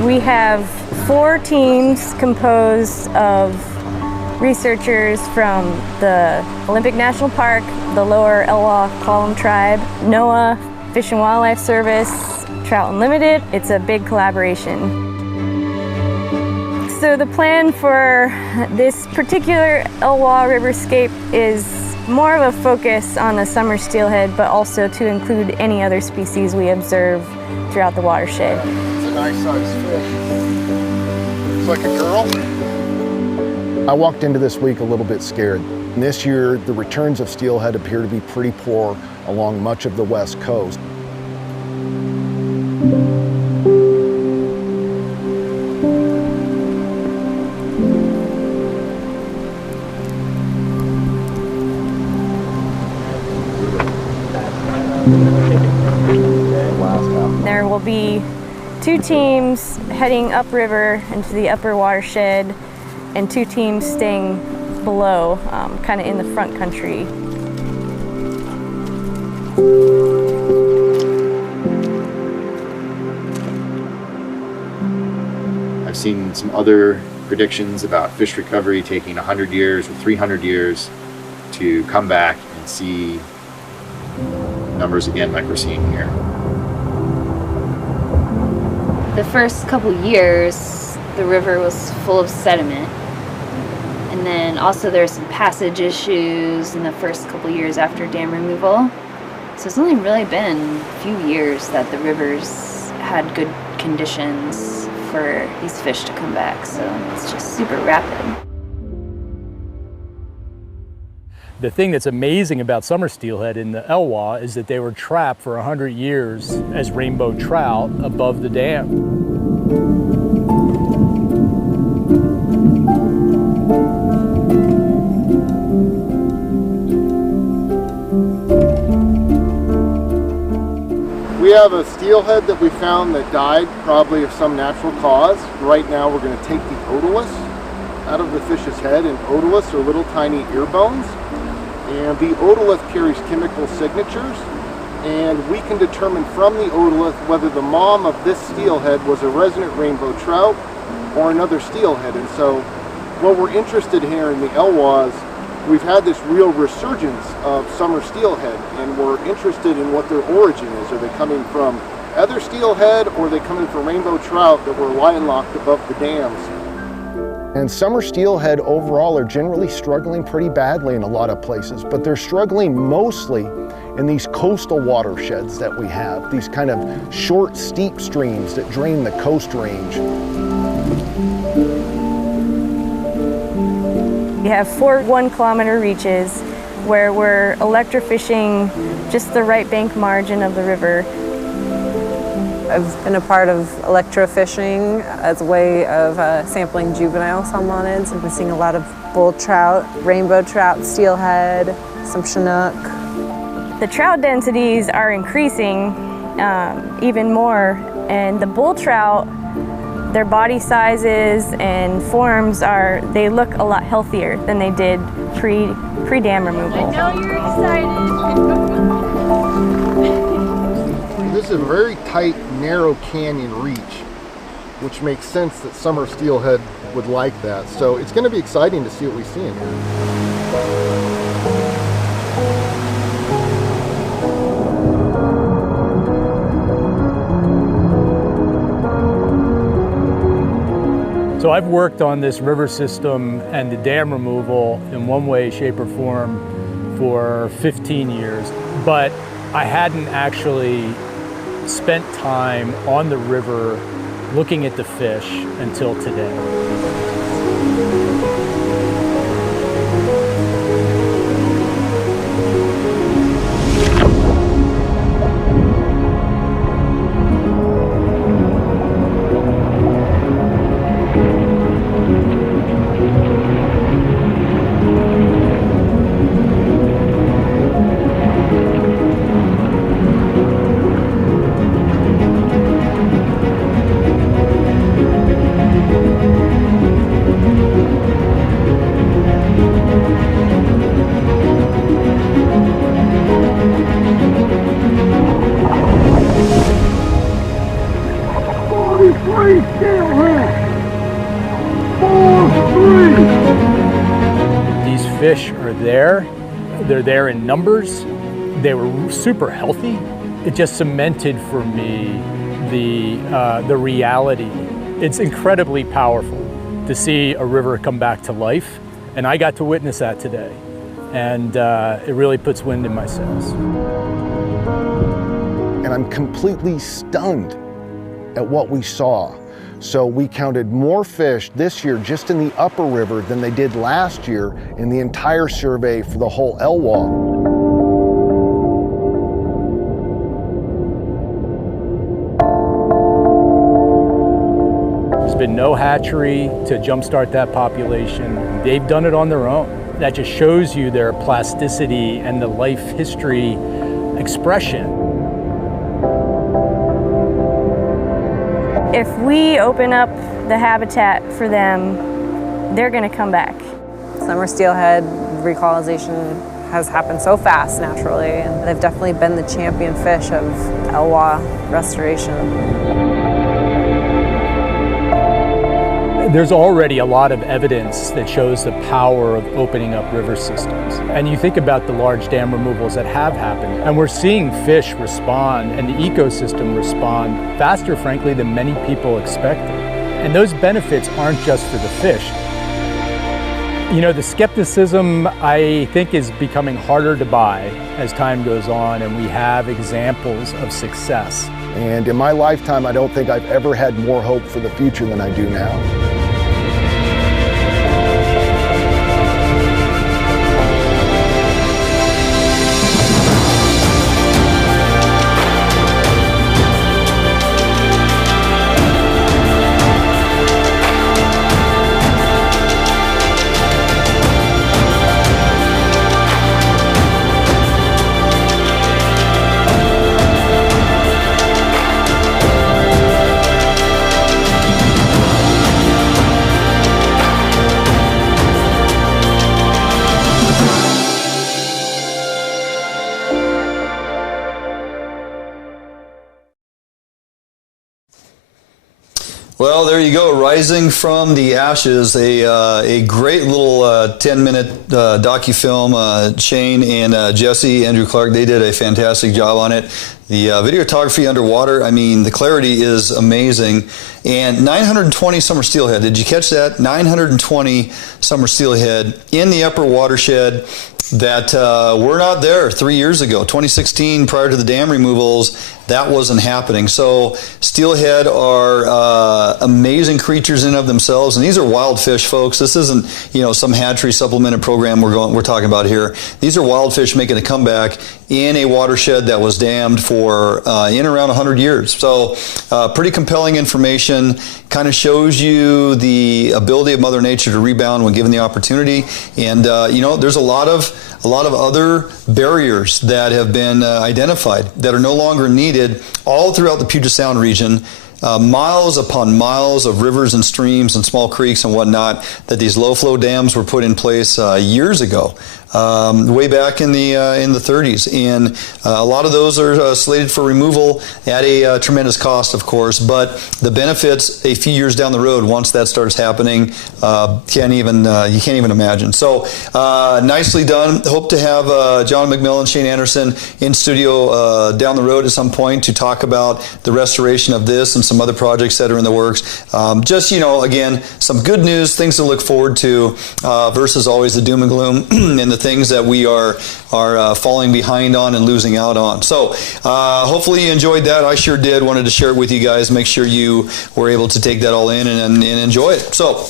We have 4 teams composed of researchers from the Olympic National Park, the Lower Elwha Column Tribe, NOAA, Fish and Wildlife Service, Trout Unlimited. It's a big collaboration. So the plan for this particular Elwha riverscape is more of a focus on the summer steelhead, but also to include any other species we observe throughout the watershed. It's a nice sized fish. Looks like a girl. I walked into this week a little bit scared. This year, the returns of steelhead appear to be pretty poor along much of the west coast. There will be 2 teams heading upriver into the upper watershed, and 2 teams staying below, kind of in the front country. seen some other predictions about fish recovery taking 100 years or 300 years to come back and see numbers again like we're seeing here. The first couple years, the river was full of sediment. And then also there were some passage issues in the first couple years after dam removal. So it's only really been a few years that the rivers had good conditions for these fish to come back. So it's just super rapid. The thing that's amazing about summer steelhead in the Elwha is that they were trapped for 100 years as rainbow trout above the dam. We have a steelhead that we found that died probably of some natural cause. Right now we're going to take the otoliths out of the fish's head, and otoliths are little tiny ear bones. And the otolith carries chemical signatures, and we can determine from the otolith whether the mom of this steelhead was a resident rainbow trout or another steelhead. And so what we're interested here in the Elwha is we've had this real resurgence of summer steelhead, and we're interested in what their origin is. Are they coming from other steelhead, or are they coming from rainbow trout that were landlocked above the dams? And summer steelhead overall are generally struggling pretty badly in a lot of places, but they're struggling mostly in these coastal watersheds that we have, these kind of short, steep streams that drain the coast range. We have 4 1-kilometer reaches where we're electrofishing just the right bank margin of the river. I've been a part of electrofishing as a way of sampling juvenile salmonids. I've been seeing a lot of bull trout, rainbow trout, steelhead, some chinook. The trout densities are increasing even more, and the bull trout, their body sizes and forms they look a lot healthier than they did pre-dam removal. I know you're excited. This is a very tight, narrow canyon reach, which makes sense that summer steelhead would like that. So it's going to be exciting to see what we see in here. So I've worked on this river system and the dam removal in one way, shape, or form for 15 years, but I hadn't actually spent time on the river looking at the fish until today. These fish are there. They're there in numbers. They were super healthy. It just cemented for me the reality. It's incredibly powerful to see a river come back to life, and I got to witness that today. And it really puts wind in my sails. And I'm completely stunned at what we saw. So we counted more fish this year just in the upper river than they did last year in the entire survey for the whole Elwha. There's been no hatchery to jumpstart that population. They've done it on their own. That just shows you their plasticity and the life history expression. If we open up the habitat for them, they're going to come back. Summer steelhead recolonization has happened so fast naturally, and they've definitely been the champion fish of Elwha restoration. There's already a lot of evidence that shows the power of opening up river systems. And you think about the large dam removals that have happened, and we're seeing fish respond and the ecosystem respond faster, frankly, than many people expected. And those benefits aren't just for the fish. You know, the skepticism, I think, is becoming harder to buy as time goes on, and we have examples of success. And in my lifetime, I don't think I've ever had more hope for the future than I do now. Well, there you go. Rising from the Ashes, a great little 10-minute docu-film. Shane and Jesse, Andrew Clark, they did a fantastic job on it. The videography underwater, I mean, the clarity is amazing. And 920 summer steelhead. Did you catch that? 920 summer steelhead in the upper watershed that were not there 3 years ago. 2016, prior to the dam removals, that wasn't happening. So steelhead are amazing creatures in and of themselves, and these are wild fish, folks. This isn't, you know, some hatchery supplemented program we're talking about here. These are wild fish making a comeback in a watershed that was dammed for in around 100 years. So pretty compelling information. Kind of shows you the ability of Mother Nature to rebound when given the opportunity. And you know, there's a lot of other barriers that have been identified that are no longer needed all throughout the Puget Sound region. Miles upon miles of rivers and streams and small creeks and whatnot that these low flow dams were put in place years ago. Way back in the 30s, and a lot of those are slated for removal at a tremendous cost, of course. But the benefits a few years down the road, once that starts happening, you can't even imagine. So nicely done. Hope to have John McMillan, Shane Anderson in studio down the road at some point to talk about the restoration of this and some other projects that are in the works. Just, you know, again, some good news, things to look forward to versus always the doom and gloom and the things that we are falling behind on and losing out on. So hopefully you enjoyed that. I sure did. Wanted to share it with you guys. Make sure you were able to take that all in and enjoy it. So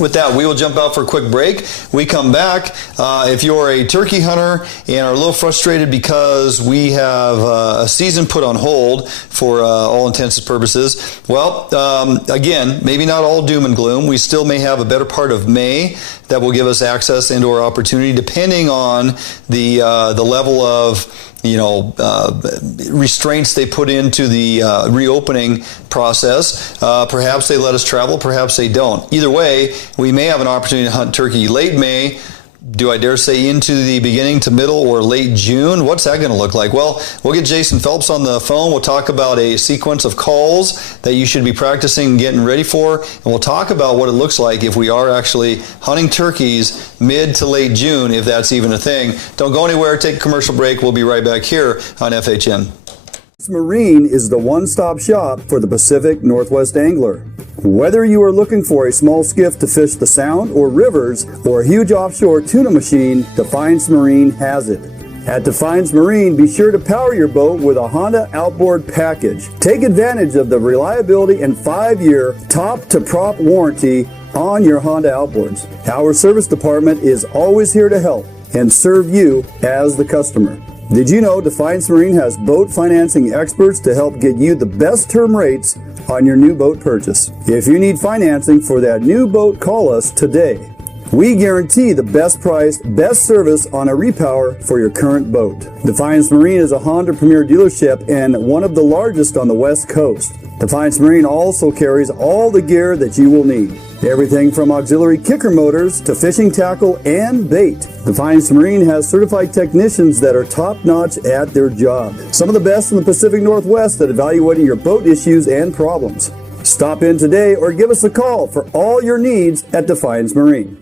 with that, we will jump out for a quick break. We come back. If you're a turkey hunter and are a little frustrated because we have a season put on hold for all intents and purposes, well, again, maybe not all doom and gloom. We still may have a better part of May that will give us access into our opportunity, depending on the level of restraints they put into the reopening process. Perhaps they let us travel, perhaps they don't. Either way, we may have an opportunity to hunt turkey late May. Do I dare say into the beginning to middle or late June? What's that going to look like? Well, we'll get Jason Phelps on the phone. We'll talk about a sequence of calls that you should be practicing and getting ready for. And we'll talk about what it looks like if we are actually hunting turkeys mid to late June, if that's even a thing. Don't go anywhere. Take a commercial break. We'll be right back here on FHN. Marine is the one-stop shop for the Pacific Northwest angler. Whether you are looking for a small skiff to fish the Sound or rivers or a huge offshore tuna machine, Defiance Marine has it. At Defiance Marine, be sure to power your boat with a Honda outboard package. Take advantage of the reliability and 5-year top-to-prop warranty on your Honda outboards. Our service department is always here to help and serve you as the customer. Did you know Defiance Marine has boat financing experts to help get you the best term rates on your new boat purchase? If you need financing for that new boat, call us today. We guarantee the best price, best service on a repower for your current boat. Defiance Marine is a Honda Premier dealership and one of the largest on the West Coast. Defiance Marine also carries all the gear that you will need. Everything from auxiliary kicker motors to fishing tackle and bait. Defiance Marine has certified technicians that are top-notch at their job. Some of the best in the Pacific Northwest at evaluating your boat issues and problems. Stop in today or give us a call for all your needs at Defiance Marine.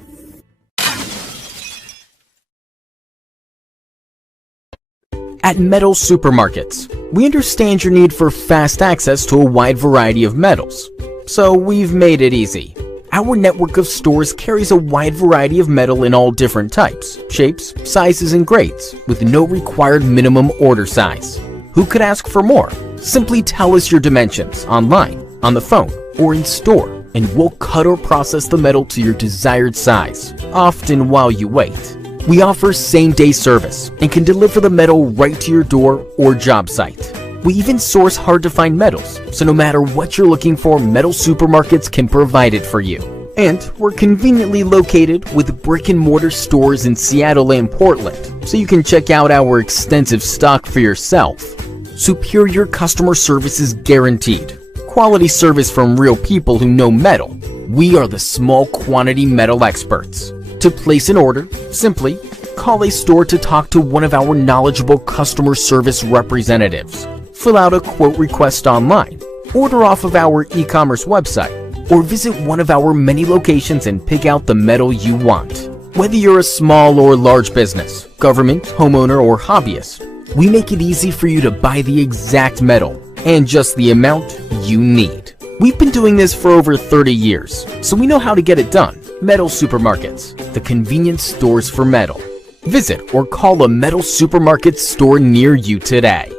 At Metal Supermarkets, we understand your need for fast access to a wide variety of metals, so we've made it easy. Our network of stores carries a wide variety of metal in all different types, shapes, sizes, and grades, with no required minimum order size. Who could ask for more? Simply tell us your dimensions online, on the phone, or in store, and we'll cut or process the metal to your desired size, often while you wait. We offer same-day service and can deliver the metal right to your door or job site. We even source hard-to-find metals, so no matter what you're looking for, Metal Supermarkets can provide it for you. And we're conveniently located with brick-and-mortar stores in Seattle and Portland, so you can check out our extensive stock for yourself. Superior customer service is guaranteed. Quality service from real people who know metal. We are the small quantity metal experts. To place an order, simply call a store to talk to one of our knowledgeable customer service representatives. Fill out a quote request online, order off of our e-commerce website, or visit one of our many locations and pick out the metal you want. Whether you're a small or large business, government, homeowner, or hobbyist, we make it easy for you to buy the exact metal and just the amount you need. We've been doing this for over 30 years, so we know how to get it done. Metal Supermarkets, the convenience stores for metal. Visit or call a Metal Supermarket store near you today.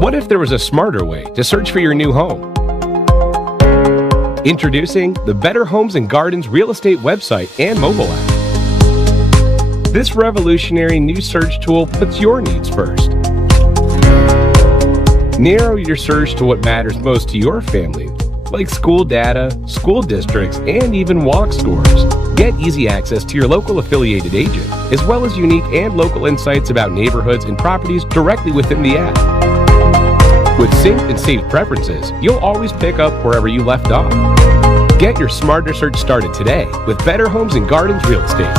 What if there was a smarter way to search for your new home? Introducing the Better Homes and Gardens real estate website and mobile app. This revolutionary new search tool puts your needs first. Narrow your search to what matters most to your family, like school data, school districts, and even walk scores. Get easy access to your local affiliated agent, as well as unique and local insights about neighborhoods and properties directly within the app. With synced and saved preferences, you'll always pick up wherever you left off. Get your smarter search started today with Better Homes and Gardens Real Estate.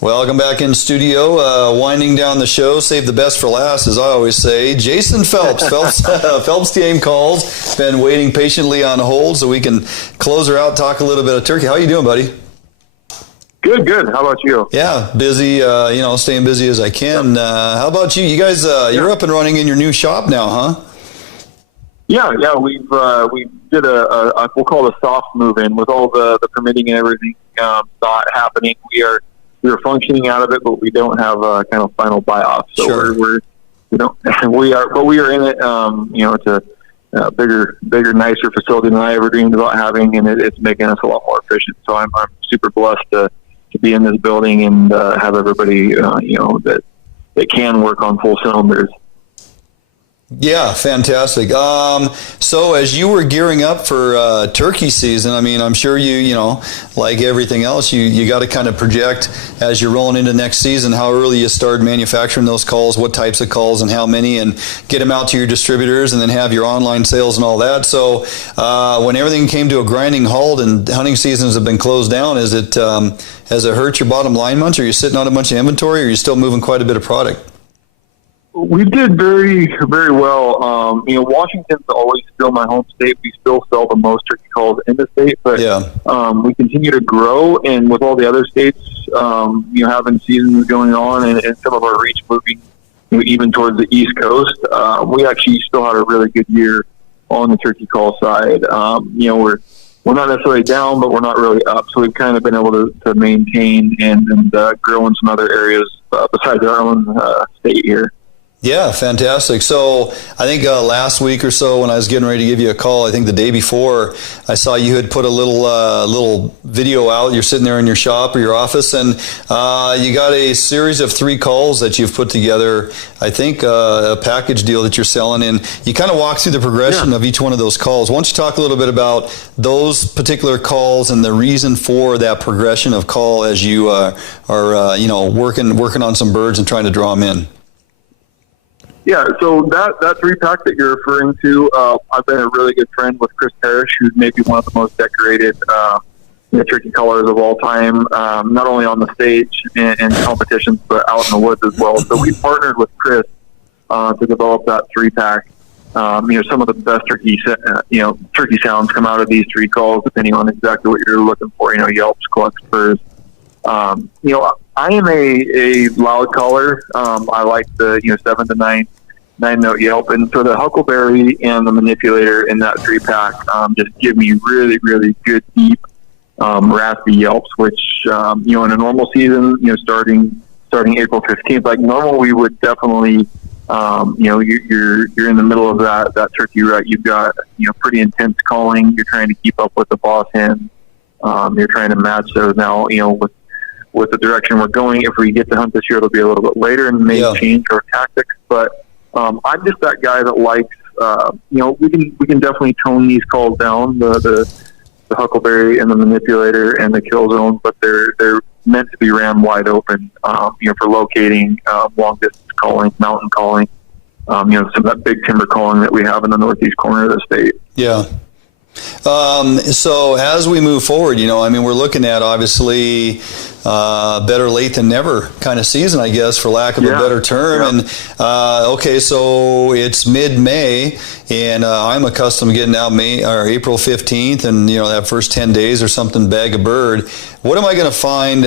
Welcome back in studio. Winding down the show, save the best for last, as I always say. Jason Phelps, Phelps Game Calls, been waiting patiently on hold so we can close her out, talk a little bit of turkey. How you doing, buddy? Good. How about you? Yeah, busy, staying busy as I can. How about you? You guys, you're up and running in your new shop now, huh? Yeah, we did a we'll call it a soft move-in with all the permitting and everything not happening. We are functioning out of it, but we don't have a kind of final buy-off. So sure. we are in it. It's a bigger, nicer facility than I ever dreamed about having, and it's making us a lot more efficient. So I'm super blessed to be in this building and have everybody that can work on full cylinders. Yeah, fantastic. So as you were gearing up for turkey season, I mean, I'm sure you like everything else, you got to kind of project as you're rolling into next season how early you start manufacturing those calls, what types of calls and how many, and get them out to your distributors and then have your online sales and all that. So when everything came to a grinding halt and hunting seasons have been closed down, has it hurt your bottom line much? Are you sitting on a bunch of inventory, or are you still moving quite a bit of product? We did very, very well. Washington's always still my home state. We still sell the most turkey calls in the state, but we continue to grow. And with all the other states, having seasons going on and some of our reach moving even towards the East Coast, we actually still had a really good year on the turkey call side. We're not necessarily down, but we're not really up. So we've kind of been able to maintain and grow in some other areas besides our own state here. Yeah, fantastic. So I think last week or so when I was getting ready to give you a call, I think the day before, I saw you had put a little video out. You're sitting there in your shop or your office, and you got a series of 3 calls that you've put together. I think a package deal that you're selling, and you kind of walk through the progression of each one of those calls. Why don't you talk a little bit about those particular calls and the reason for that progression of call as you are working on some birds and trying to draw them in? Yeah, so that 3-pack that you're referring to, I've been a really good friend with Chris Parrish, who's maybe one of the most decorated turkey cullers of all time, not only on the stage and competitions, but out in the woods as well. So we partnered with Chris to develop that 3-pack. Some of the best turkey sounds come out of these 3 calls, depending on exactly what you're looking for. Yelps, clucks, purrs. I am a loud caller. I like the 7 to 9 note yelp, and so the Huckleberry and the Manipulator in that 3-pack just give me really, really good deep raspy yelps. Which in a normal season, starting April 15th, like normal, we would definitely. You're in the middle of that turkey rut. You've got pretty intense calling. You're trying to keep up with the boss hen. You're trying to match those now. With the direction we're going, if we get to hunt this year, it'll be a little bit later and may change our tactics. But I'm just that guy that likes. We can definitely tone these calls down. The Huckleberry and the Manipulator and the Kill Zone, but they're meant to be ran wide open. For locating, long distance calling, mountain calling, some of that big timber calling that we have in the northeast corner of the state. Yeah. So as we move forward, we're looking at obviously better late than never kind of season, I guess, for lack of a better term. Yeah. And so it's mid-May, and I'm accustomed to getting out April 15th, and that first 10 days or something, bag a bird. What am I going to find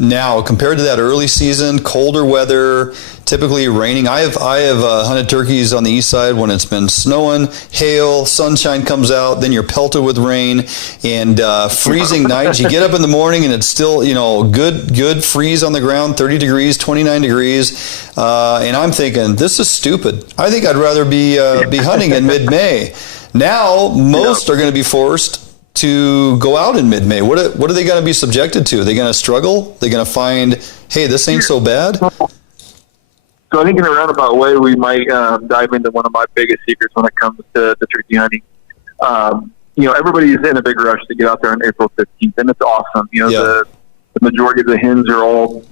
now compared to that early season, colder weather, typically raining? I have hunted turkeys on the east side when it's been snowing, hail, sunshine comes out, then you're pelted with rain, and freezing nights. You get up in the morning and it's still good freeze on the ground, 30 degrees, 29 degrees, and I'm thinking, this is stupid. I think I'd rather be hunting in mid-May. Now most are going to be forced to go out in mid-May. What are they going to be subjected to? Are they going to struggle? Are they going to find, hey, this ain't so bad? So I think in a roundabout way, we might dive into one of my biggest secrets when it comes to turkey hunting. Everybody's in a big rush to get out there on April 15th, and it's awesome. The majority of the hens are all,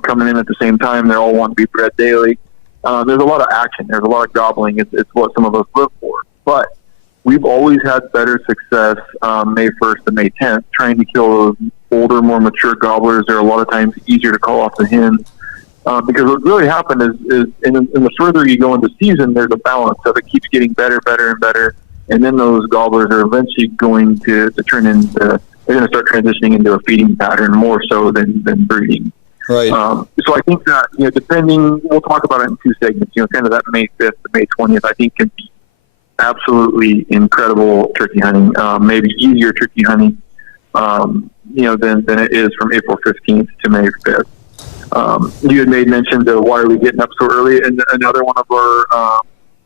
coming in at the same time. They all want to be bred daily. There's a lot of action. There's a lot of gobbling. It's what some of us live for. But we've always had better success May 1st to May 10th trying to kill those older, more mature gobblers. They're a lot of times easier to call off the hens. Because what really happened is in the further you go into season, there's a balance of it keeps getting better, and better. And then those gobblers are eventually going to turn into, they're going to start transitioning into a feeding pattern more so than breeding. Right. So I think that, depending, we'll talk about it in 2 segments, kind of that May 5th to May 20th, I think can be absolutely incredible turkey hunting, maybe easier turkey hunting, than it is from April 15th to May 5th. You had made mention to why are we getting up so early, and another one of our,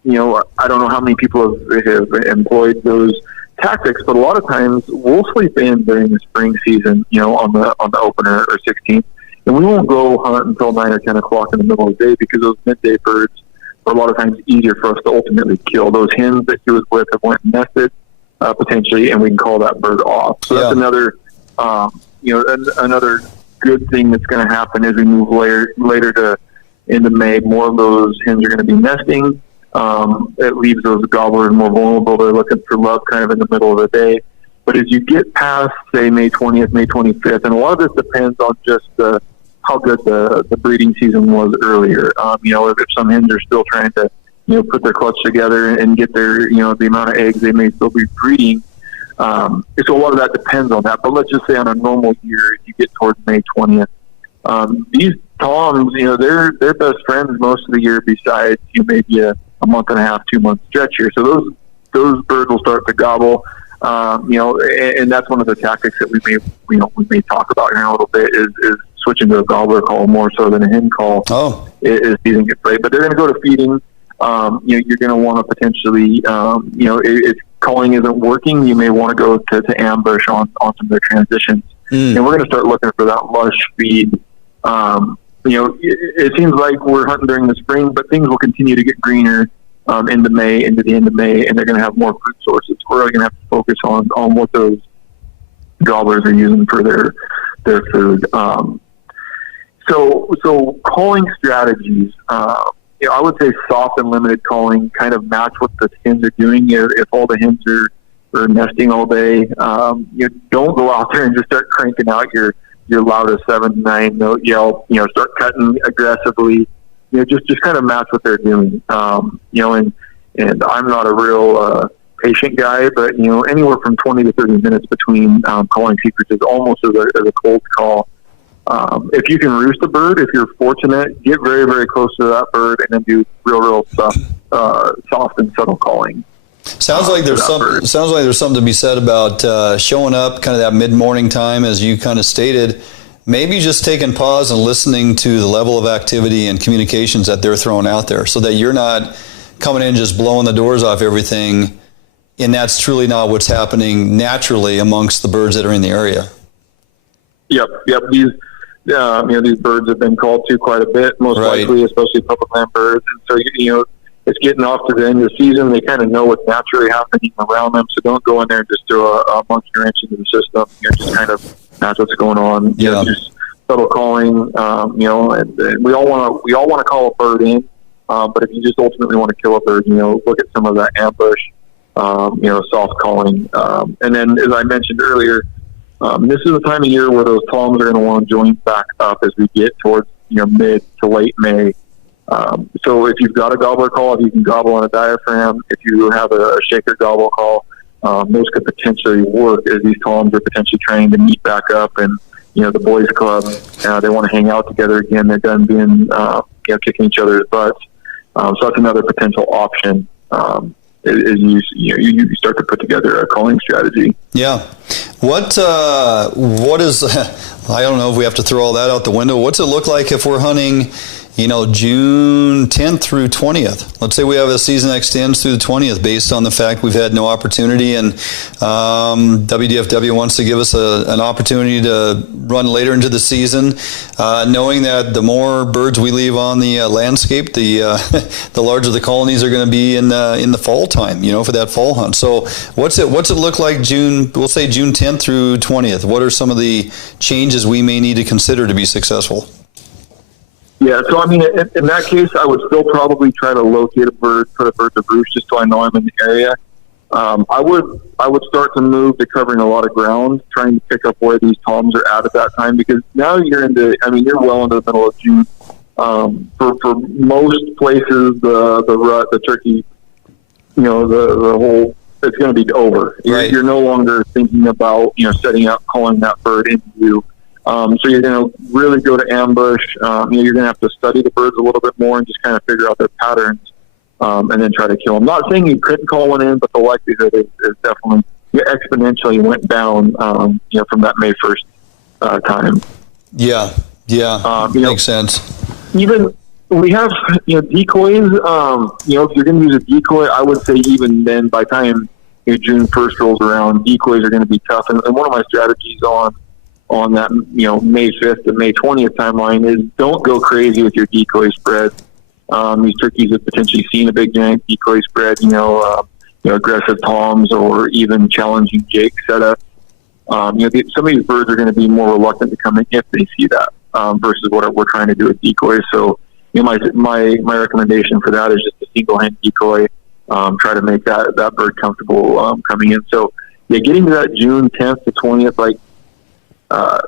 I don't know how many people have employed those tactics, but a lot of times we'll sleep in during the spring season, on the opener or 16th, and we won't go hunt until 9 or 10 o'clock in the middle of the day because those midday birds are a lot of times easier for us to ultimately kill. Those hens that he was with have went and nested potentially, and we can call that bird off. So that's another, another good thing that's going to happen as we move later to into May. More of those hens are going to be nesting. It leaves those gobblers more vulnerable. They're looking for love kind of in the middle of the day. But as you get past, say, May 20th, May 25th, and a lot of this depends on just how good the breeding season was earlier. If some hens are still trying to, put their clutch together and get their, the amount of eggs they may still be breeding. So a lot of that depends on that. But let's just say on a normal year, you get towards May 20th, these toms, they're best friends most of the year besides maybe a month and a half, 2 month stretch here. So those birds will start to gobble. And that's one of the tactics that we may talk about here in a little bit is switching to a gobbler call more so than a hen call. Is feeding it right, but they're going to go to feeding. You're going to want to potentially, if calling isn't working, you may want to go to ambush on some of their transitions. And we're going to start looking for that lush feed. It seems like we're hunting during the spring, but things will continue to get greener into the end of May, and they're going to have more food sources. We're really going to have to focus on what those gobblers are using for their food. So calling strategies, I would say soft and limited calling kind of match what the hens are doing. If all the hens are nesting all day, you don't go out there and just start cranking out your loudest 7-9 note yelp. Start cutting aggressively. Just kind of match what they're doing. And I'm not a real patient guy, but anywhere from 20 to 30 minutes between calling secrets is almost as a cold call. If you can roost a bird, if you're fortunate, get very, very close to that bird and then do real soft and subtle calling. Sounds like there's something to be said about showing up kind of that mid-morning time, as you kind of stated. Maybe just taking pause and listening to the level of activity and communications that they're throwing out there, so that you're not coming in just blowing the doors off everything, and that's truly not what's happening naturally amongst the birds that are in the area. Yep. These birds have been called to quite a bit, most likely, especially public land birds. And so, it's getting off to the end of the season. They kind of know what's naturally happening around them, so don't go in there and just throw a monkey wrench into the system. Just kind of match what's going on. Just subtle calling. And we all want to call a bird in, but if you just ultimately want to kill a bird, look at some of that ambush, soft calling. And then, as I mentioned earlier, this is the time of year where those toms are going to want to join back up as we get towards mid to late May. So if you've got a gobbler call, if you can gobble on a diaphragm, if you have a shaker gobble call, those could potentially work as these toms are potentially trying to meet back up. And the boys club, they want to hang out together again. They're done being kicking each other's butts. So that's another potential option. Is you start to put together a calling strategy. Yeah. What is, I don't know if we have to throw all that out the window. What's it look like if we're hunting, June 10th through 20th? Let's say we have a season that extends through the 20th based on the fact we've had no opportunity, and WDFW wants to give us an opportunity to run later into the season, knowing that the more birds we leave on the landscape, the larger the colonies are going to be in the fall time, for that fall hunt. So what's it look like we'll say June 10th through 20th? What are some of the changes we may need to consider to be successful? Yeah, so in that case, I would still probably try to locate a bird, put a bird to roost, just so I know I'm in the area. I would start to move to covering a lot of ground, trying to pick up where these toms are at that time, because now you're well into the middle of June. For most places, the rut, the turkey, the whole, it's going to be over. Right. You're no longer thinking about setting up, calling that bird into you. So you're going to really go to ambush. You're going to have to study the birds a little bit more and just kind of figure out their patterns, and then try to kill them. Not saying you couldn't call one in, but the likelihood is definitely exponentially went down, from that May 1st time. Yeah. Makes sense. Even we have, decoys. If you're going to use a decoy, I would say even then, by the time June 1st rolls around, decoys are going to be tough. And one of my strategies on that, May 5th to May 20th timeline is don't go crazy with your decoy spread. These turkeys have potentially seen a big giant decoy spread, aggressive toms or even challenging jake setups. Some of these birds are going to be more reluctant to come in if they see that, versus what we're trying to do with decoys. So, my recommendation for that is just a single hand decoy. Try to make that bird comfortable coming in. So, getting to that June 10th to 20th, I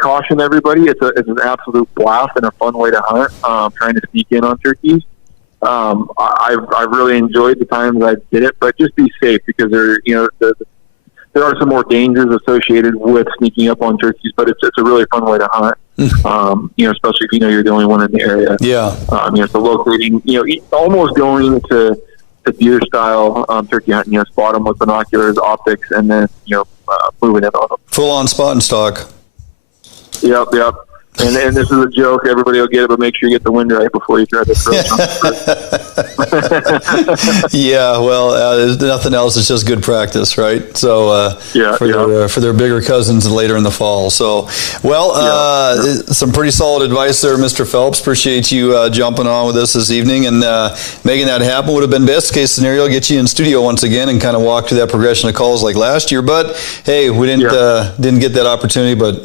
caution everybody. It's an absolute blast and a fun way to hunt. Trying to sneak in on turkeys. I've really enjoyed the times I did it, but just be safe, because there are some more dangers associated with sneaking up on turkeys. But it's a really fun way to hunt. Especially if you're the only one in the area. Yeah. So locating, almost going to deer style turkey hunting. Spot them with binoculars, optics, and then moving in on them. Full on spot and stock. Yep. And this is a joke. Everybody will get it, but make sure you get the wind right before you try to throw something. Yeah, well, there's nothing else. It's just good practice, right? So for their bigger cousins later in the fall. So, some pretty solid advice there, Mr. Phelps. Appreciate you jumping on with us this evening and making that happen. Would have been best case scenario, get you in studio once again and kind of walk through that progression of calls like last year. But hey, we didn't get that opportunity. But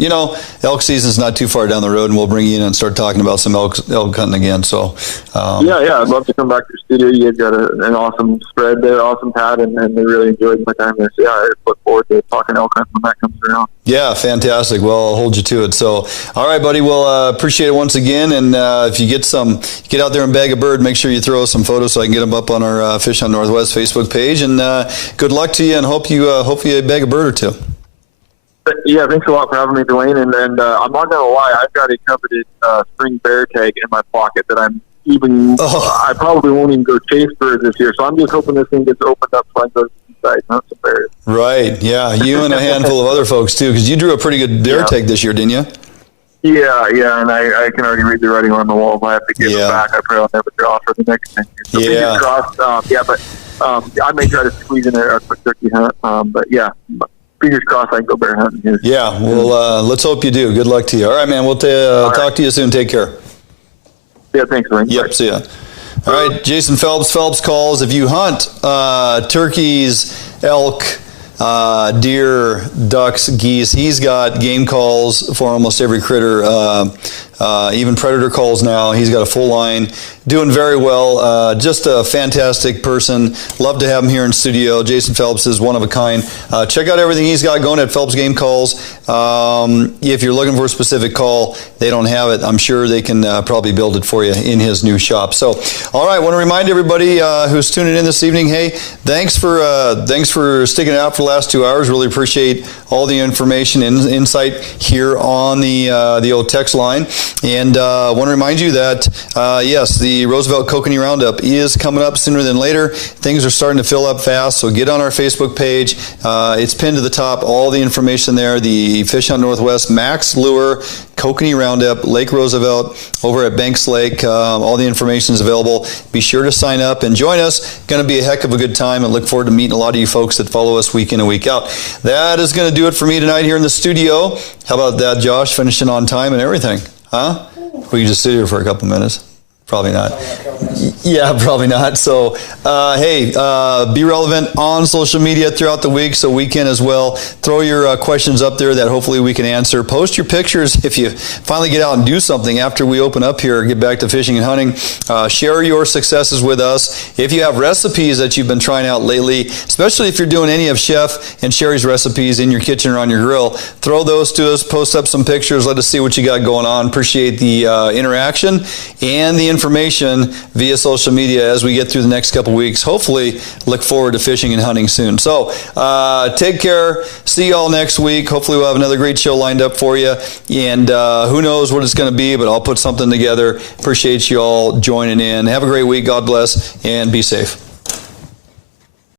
elk season's not too far down down the road, and we'll bring you in and start talking about some elk hunting again. So, yeah, I'd love to come back to the studio. You guys got an awesome spread there, awesome pad, and they really enjoyed my time there. So, yeah, I look forward to talking elk hunting when that comes around. Yeah, fantastic. Well, I'll hold you to it. So, all right, buddy. Well, appreciate it once again. And if you get out there and bag a bird, make sure you throw us some photos so I can get them up on our Fish Hunt Northwest Facebook page. And good luck to you, and hope you bag a bird or two. Yeah, thanks a lot for having me, Dwayne. And I'm not gonna lie, I've got a coveted spring bear tag in my pocket that I probably won't even go chase birds this year. So I'm just hoping this thing gets opened up so I can go inside and hunt some bears. Right. Yeah, you and a handful of other folks too, because you drew a pretty good bear tag this year, didn't you? Yeah, and I can already read the writing on the wall. If I have to give it back, I probably will never draw for the next 10 years. So fingers crossed. But I may try to squeeze in a quick turkey hunt. But yeah. Fingers crossed I can go bear hunting here. Yeah, well, let's hope you do. Good luck to you. All right, man. We'll talk to you soon. Take care. Yeah, thanks, man. Yep, see ya. All right, Jason Phelps. Phelps calls. If you hunt turkeys, elk, deer, ducks, geese, he's got game calls for almost every critter, even predator calls now. He's got a full line. Doing very well. Just a fantastic person. Love to have him here in studio. Jason Phelps is one of a kind. Check out everything he's got going at Phelps Game Calls. If you're looking for a specific call, they don't have it. I'm sure they can probably build it for you in his new shop. So, all right, I want to remind everybody who's tuning in this evening, hey, thanks for sticking it out for the last 2 hours. Really appreciate all the information and insight here on the old text line. And I want to remind you that, yes, the Roosevelt Kokanee Roundup is coming up sooner than later. Things are starting to fill up fast, so get on our Facebook page. It's pinned to the top, all the information there. The Fish Hunt Northwest Max Lure Kokanee Roundup, Lake Roosevelt, over at Banks Lake. All the information is available. Be sure to sign up and join us. Going to be a heck of a good time, and look forward to meeting a lot of you folks that follow us week in and week out. That is going to do it for me tonight here in the studio. How about that, Josh? Finishing on time and everything. Huh? We can just sit here for a couple minutes. Probably not. Yeah, probably not. So, hey, be relevant on social media throughout the week, so we can as well. Throw your questions up there that hopefully we can answer. Post your pictures if you finally get out and do something after we open up here, get back to fishing and hunting. Share your successes with us. If you have recipes that you've been trying out lately, especially if you're doing any of Chef and Sherry's recipes in your kitchen or on your grill, throw those to us. Post up some pictures. Let us see what you got going on. Appreciate the interaction and the information via social media as we get through the next couple weeks. Hopefully, look forward to fishing and hunting soon. So, take care. See you all next week. Hopefully, we'll have another great show lined up for you. And who knows what it's going to be, but I'll put something together. Appreciate you all joining in. Have a great week. God bless, and be safe.